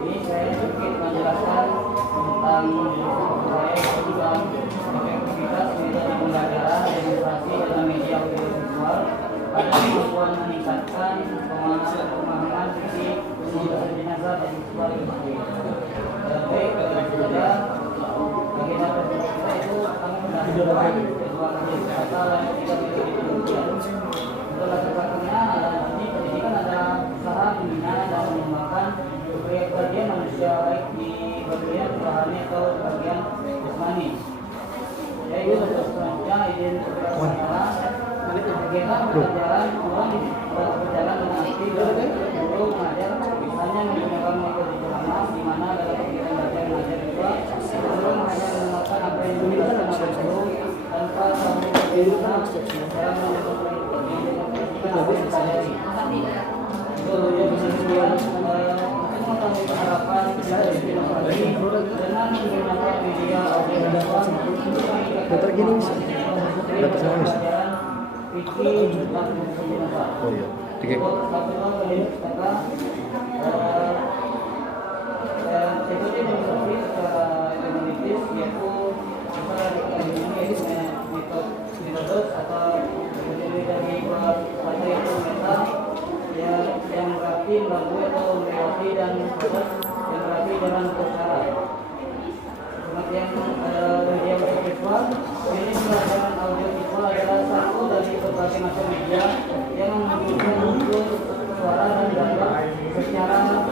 Ini saya sedikit menjelaskan tentang proyek tentang efektivitas metode pembelajaran demonstrasi dalam media audiovisual pada kemampuan meningkatkan pemahaman fisik, pembentukan jenazah dan visual industri. Baik, saudara, agenda kita itu kami berdasarkan kedua kajian kata dan tiga metode penelitian. Untuk latar belakangnya adalah ini pendidikan ada usaha membina dan mengembangkan upaya kajian manusia baik di bagian rohani atau bagian jasmani. Yaitu untuk selanjutnya identifikasi kegiatan pelajaran uang berjalan dengan aktif guru mengajar misalnya menggunakan metode drama di mana dalam kegiatan belajar mengajar juga guru hanya menggunakan apa yang dijelaskan oleh guru tanpa satu kegiatan dalam mendapatkan apa yang dipelajari. Itu yang bisa mengetahui harapan dari inovasi dengan menggunakan media audiovisual untuk meningkatkan fikih tentang jenazah. Metode demonstrasi secara analitis yaitu metode atau metode dari bahasa itu meta yang berarti melalui atau melewati dan proses yang berarti dengan bersyarat. Kemudian media audiovisual ini pelajaran audiovisual adalah satu dari berbagai macam media yang menunjukkan unsur suara dan gambar secara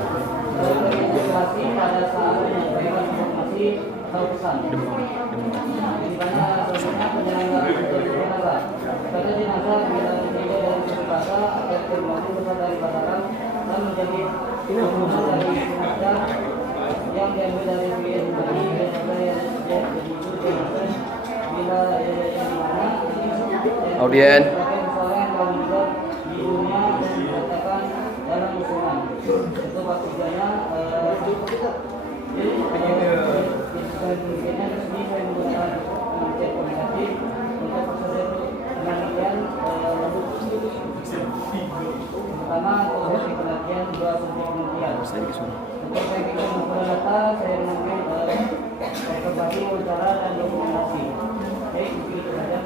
terintegrasi pada saat menyampaikan informasi atau pesan. Di mana contohnya penyelenggaraan untuk jenazah. Kata jenazah bila tidak dari suku bahasa akan terbantu besar dari basaran dan menjadi pengguna dari jenazah yang diambil dari biaya pribadi jenazah yang bila yang mana Audien. misalnya kalau ketiganya jadi penelitiannya resmi saya menggunakan penelitian kualitatif untuk proses penelitian pertama untuk penelitian dua subjek penelitian. Untuk teknik mengumpulkan data saya mengambil observasi, wawancara dan dokumentasi. Oke, itu saja.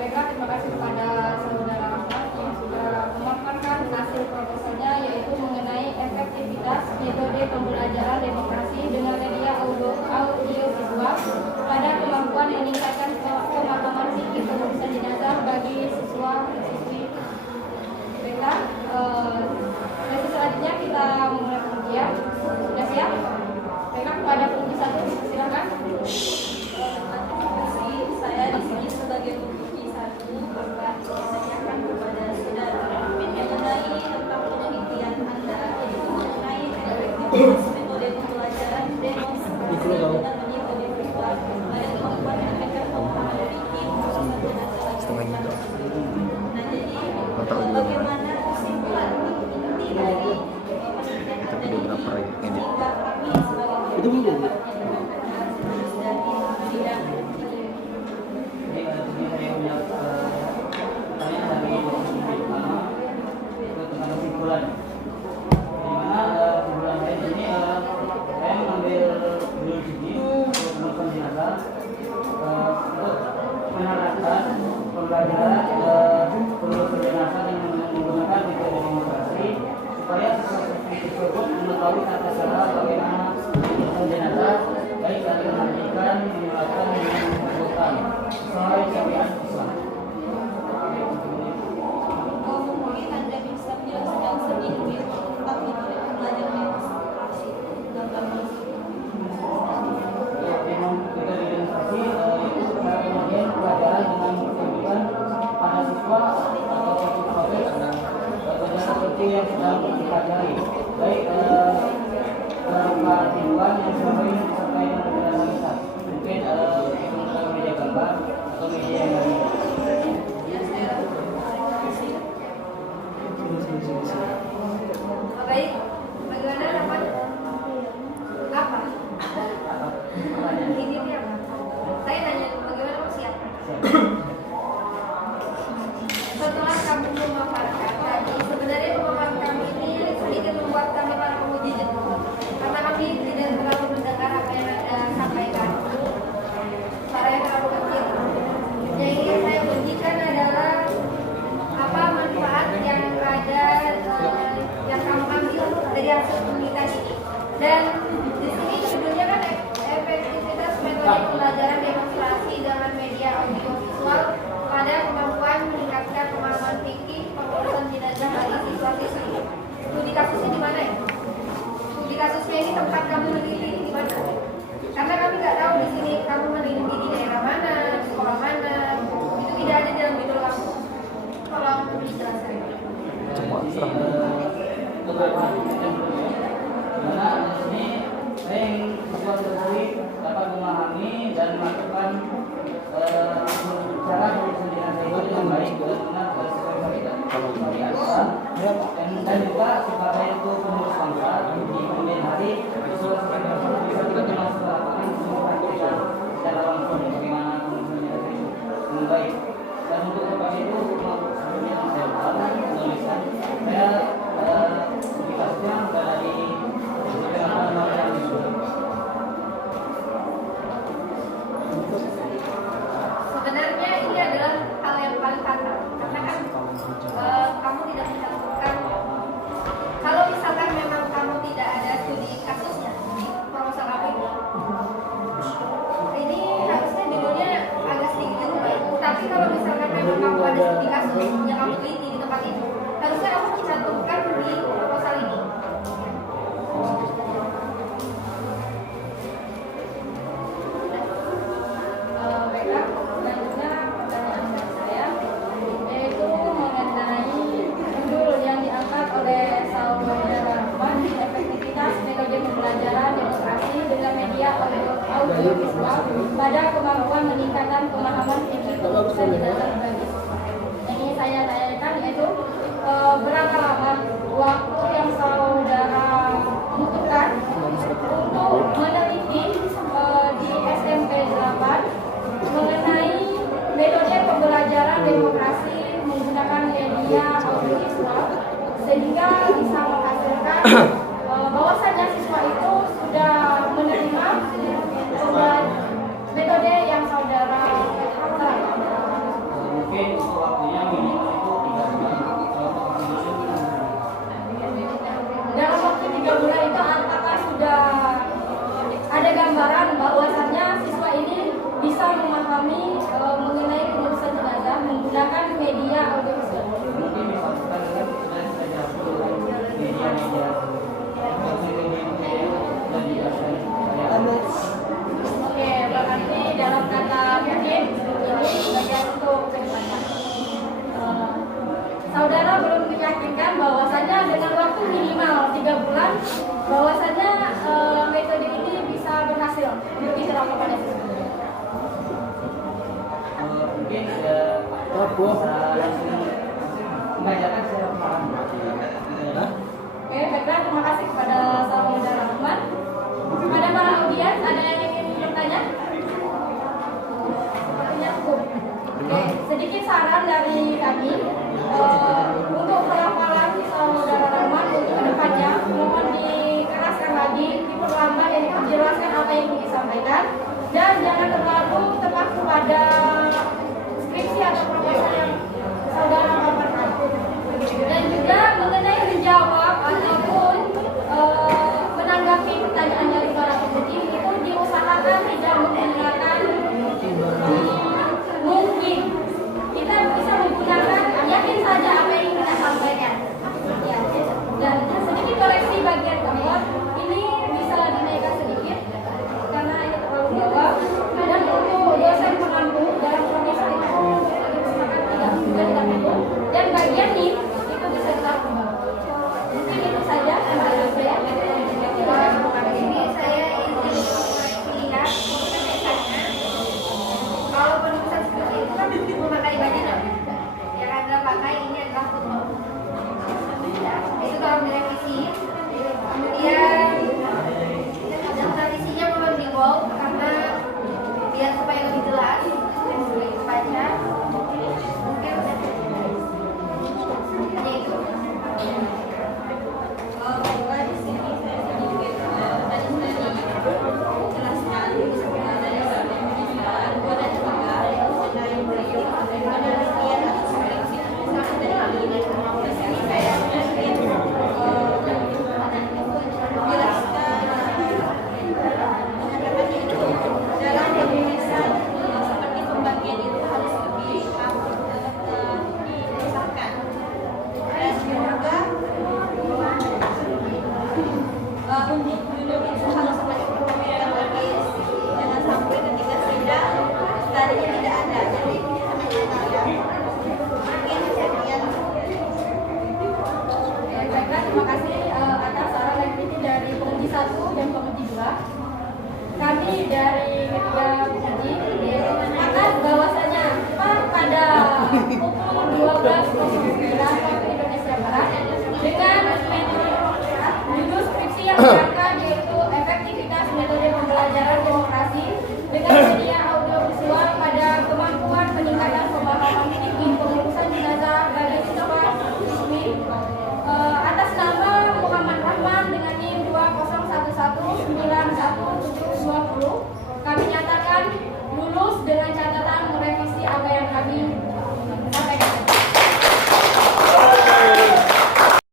Baiklah, terima kasih kepada saudara Ahmad yang sudah memaparkan hasil proposalnya, yaitu mengenai efektivitas metode pembelajaran demokrasi dengan media audiovisual pada kemampuan meningkatkan pemahaman fikih penulisan jenazah bagi siswa-siswi. Baiklah, sesi selanjutnya kita mulai pengujian. Sudah siap? Baiklah, kepada penguji 1 silakan. Saya di sini sebagai penguji 1 akan menanyakan kepada saudara mengenai tentang penelitian Anda, yaitu mengenai efektivitas metode pembelajaran demonstrasi dengan media audiovisual pada kemampuan meningkatkan pemahaman fikih penulisan jenazah. Nah, jadi bagaimana kesimpulan inti dari penelitian Anda ini sehingga kami sebagai peneliti dapat menyebutkan hasil dari bidang ini. Jadi pada sini saya punya pertanyaan dari dokumen pertama itu tentang kesimpulan. Di mana kesimpulan saya di sini saya mengambil judul ini untuk penulisan jenazah untuk menarikkan pembelajaran penulisan jenazah yang menggunakan metode demokrasi supaya siswa-siswi tersebut mengetahui tata cara bagaimana penulisan jenazah baik dari memandikan, menyulatkan, dan mengumpulkan sesuai syariat Islam. Mungkin Anda bisa menjelaskan sedikit tentang metode pembelajaran demonstrasi gambarnya. Ya, memang kita demonstrasi itu cara kemudian pelajaran dengan menunjukkan pada siswa atau proses kegiatan seperti yang sedang dipelajari, baik berupa timbang yang sering disertai dengan analisis, mungkin menggunakan media gambar atau media yang lain. Baik, bagaimana dapat apa? Ini apa? Saya nanya bagaimana persiapan? Setelah kamu memaparkan tadi, sebenarnya pemaparan kami ini sedikit membuat kami para penguji jenuh karena kami tidak terlalu mendengar apa yang Anda sampaikan. Suaranya terlalu kecil. Yang ingin saya ujikan adalah apa manfaat yang ada yang kamu ambil dari hasil penelitian ini. Dan di sini judulnya kan efektivitas metode pembelajaran demonstrasi dengan media audiovisual pada kemampuan meningkatkan pemahaman fikih penulisan jenazah bagi siswa-siswi. Studi kasusnya di mana ya? Studi kasusnya ini tempat kamu meneliti ini di mana? Karena kami nggak tahu di sini kamu meneliti di daerah mana, sekolah mana, itu tidak ada dalam judul kamu. Tolong dijelaskan. Karena di sini saya ingin siswa tersebut dapat memahami dan melakukan cara penulisan jenazah itu dengan baik dan benar sesuai syariat dan juga sifatnya itu penulis bangsa di kemudian hari kita memang melakukan semua praktikan secara langsung bagaimana penulisan jenazah itu dengan baik. Dan untuk lepas itu sebelumnya saya menuliskan saya dikasihnya dari Sebenarnya ini adalah hal yang paling fatal karena kan kamu tidak mencantumkan. Kalau misalkan memang kamu tidak ada studi kasusnya di proposal kamu ini harusnya judulnya agak sedikit baik. Tapi kalau misalkan memang kamu ada studi kasus yang kamu teliti di tempat itu, harusnya kamu mencantumkan di proposal ini. Baiklah, selanjutnya pertanyaan dari saya yaitu mengenai judul yang diangkat oleh saudara Rahman, efektivitas metode pembelajaran demonstrasi dengan media audiovisual pada kemampuan meningkatkan pemahaman fikih penulisan jenazah bagi siswa. Yang ini saya tanyakan yaitu berapa lama waktu yang saudara bisa langsung mengajarkan secara perlahan. Hah? Oke, baiklah, terima kasih kepada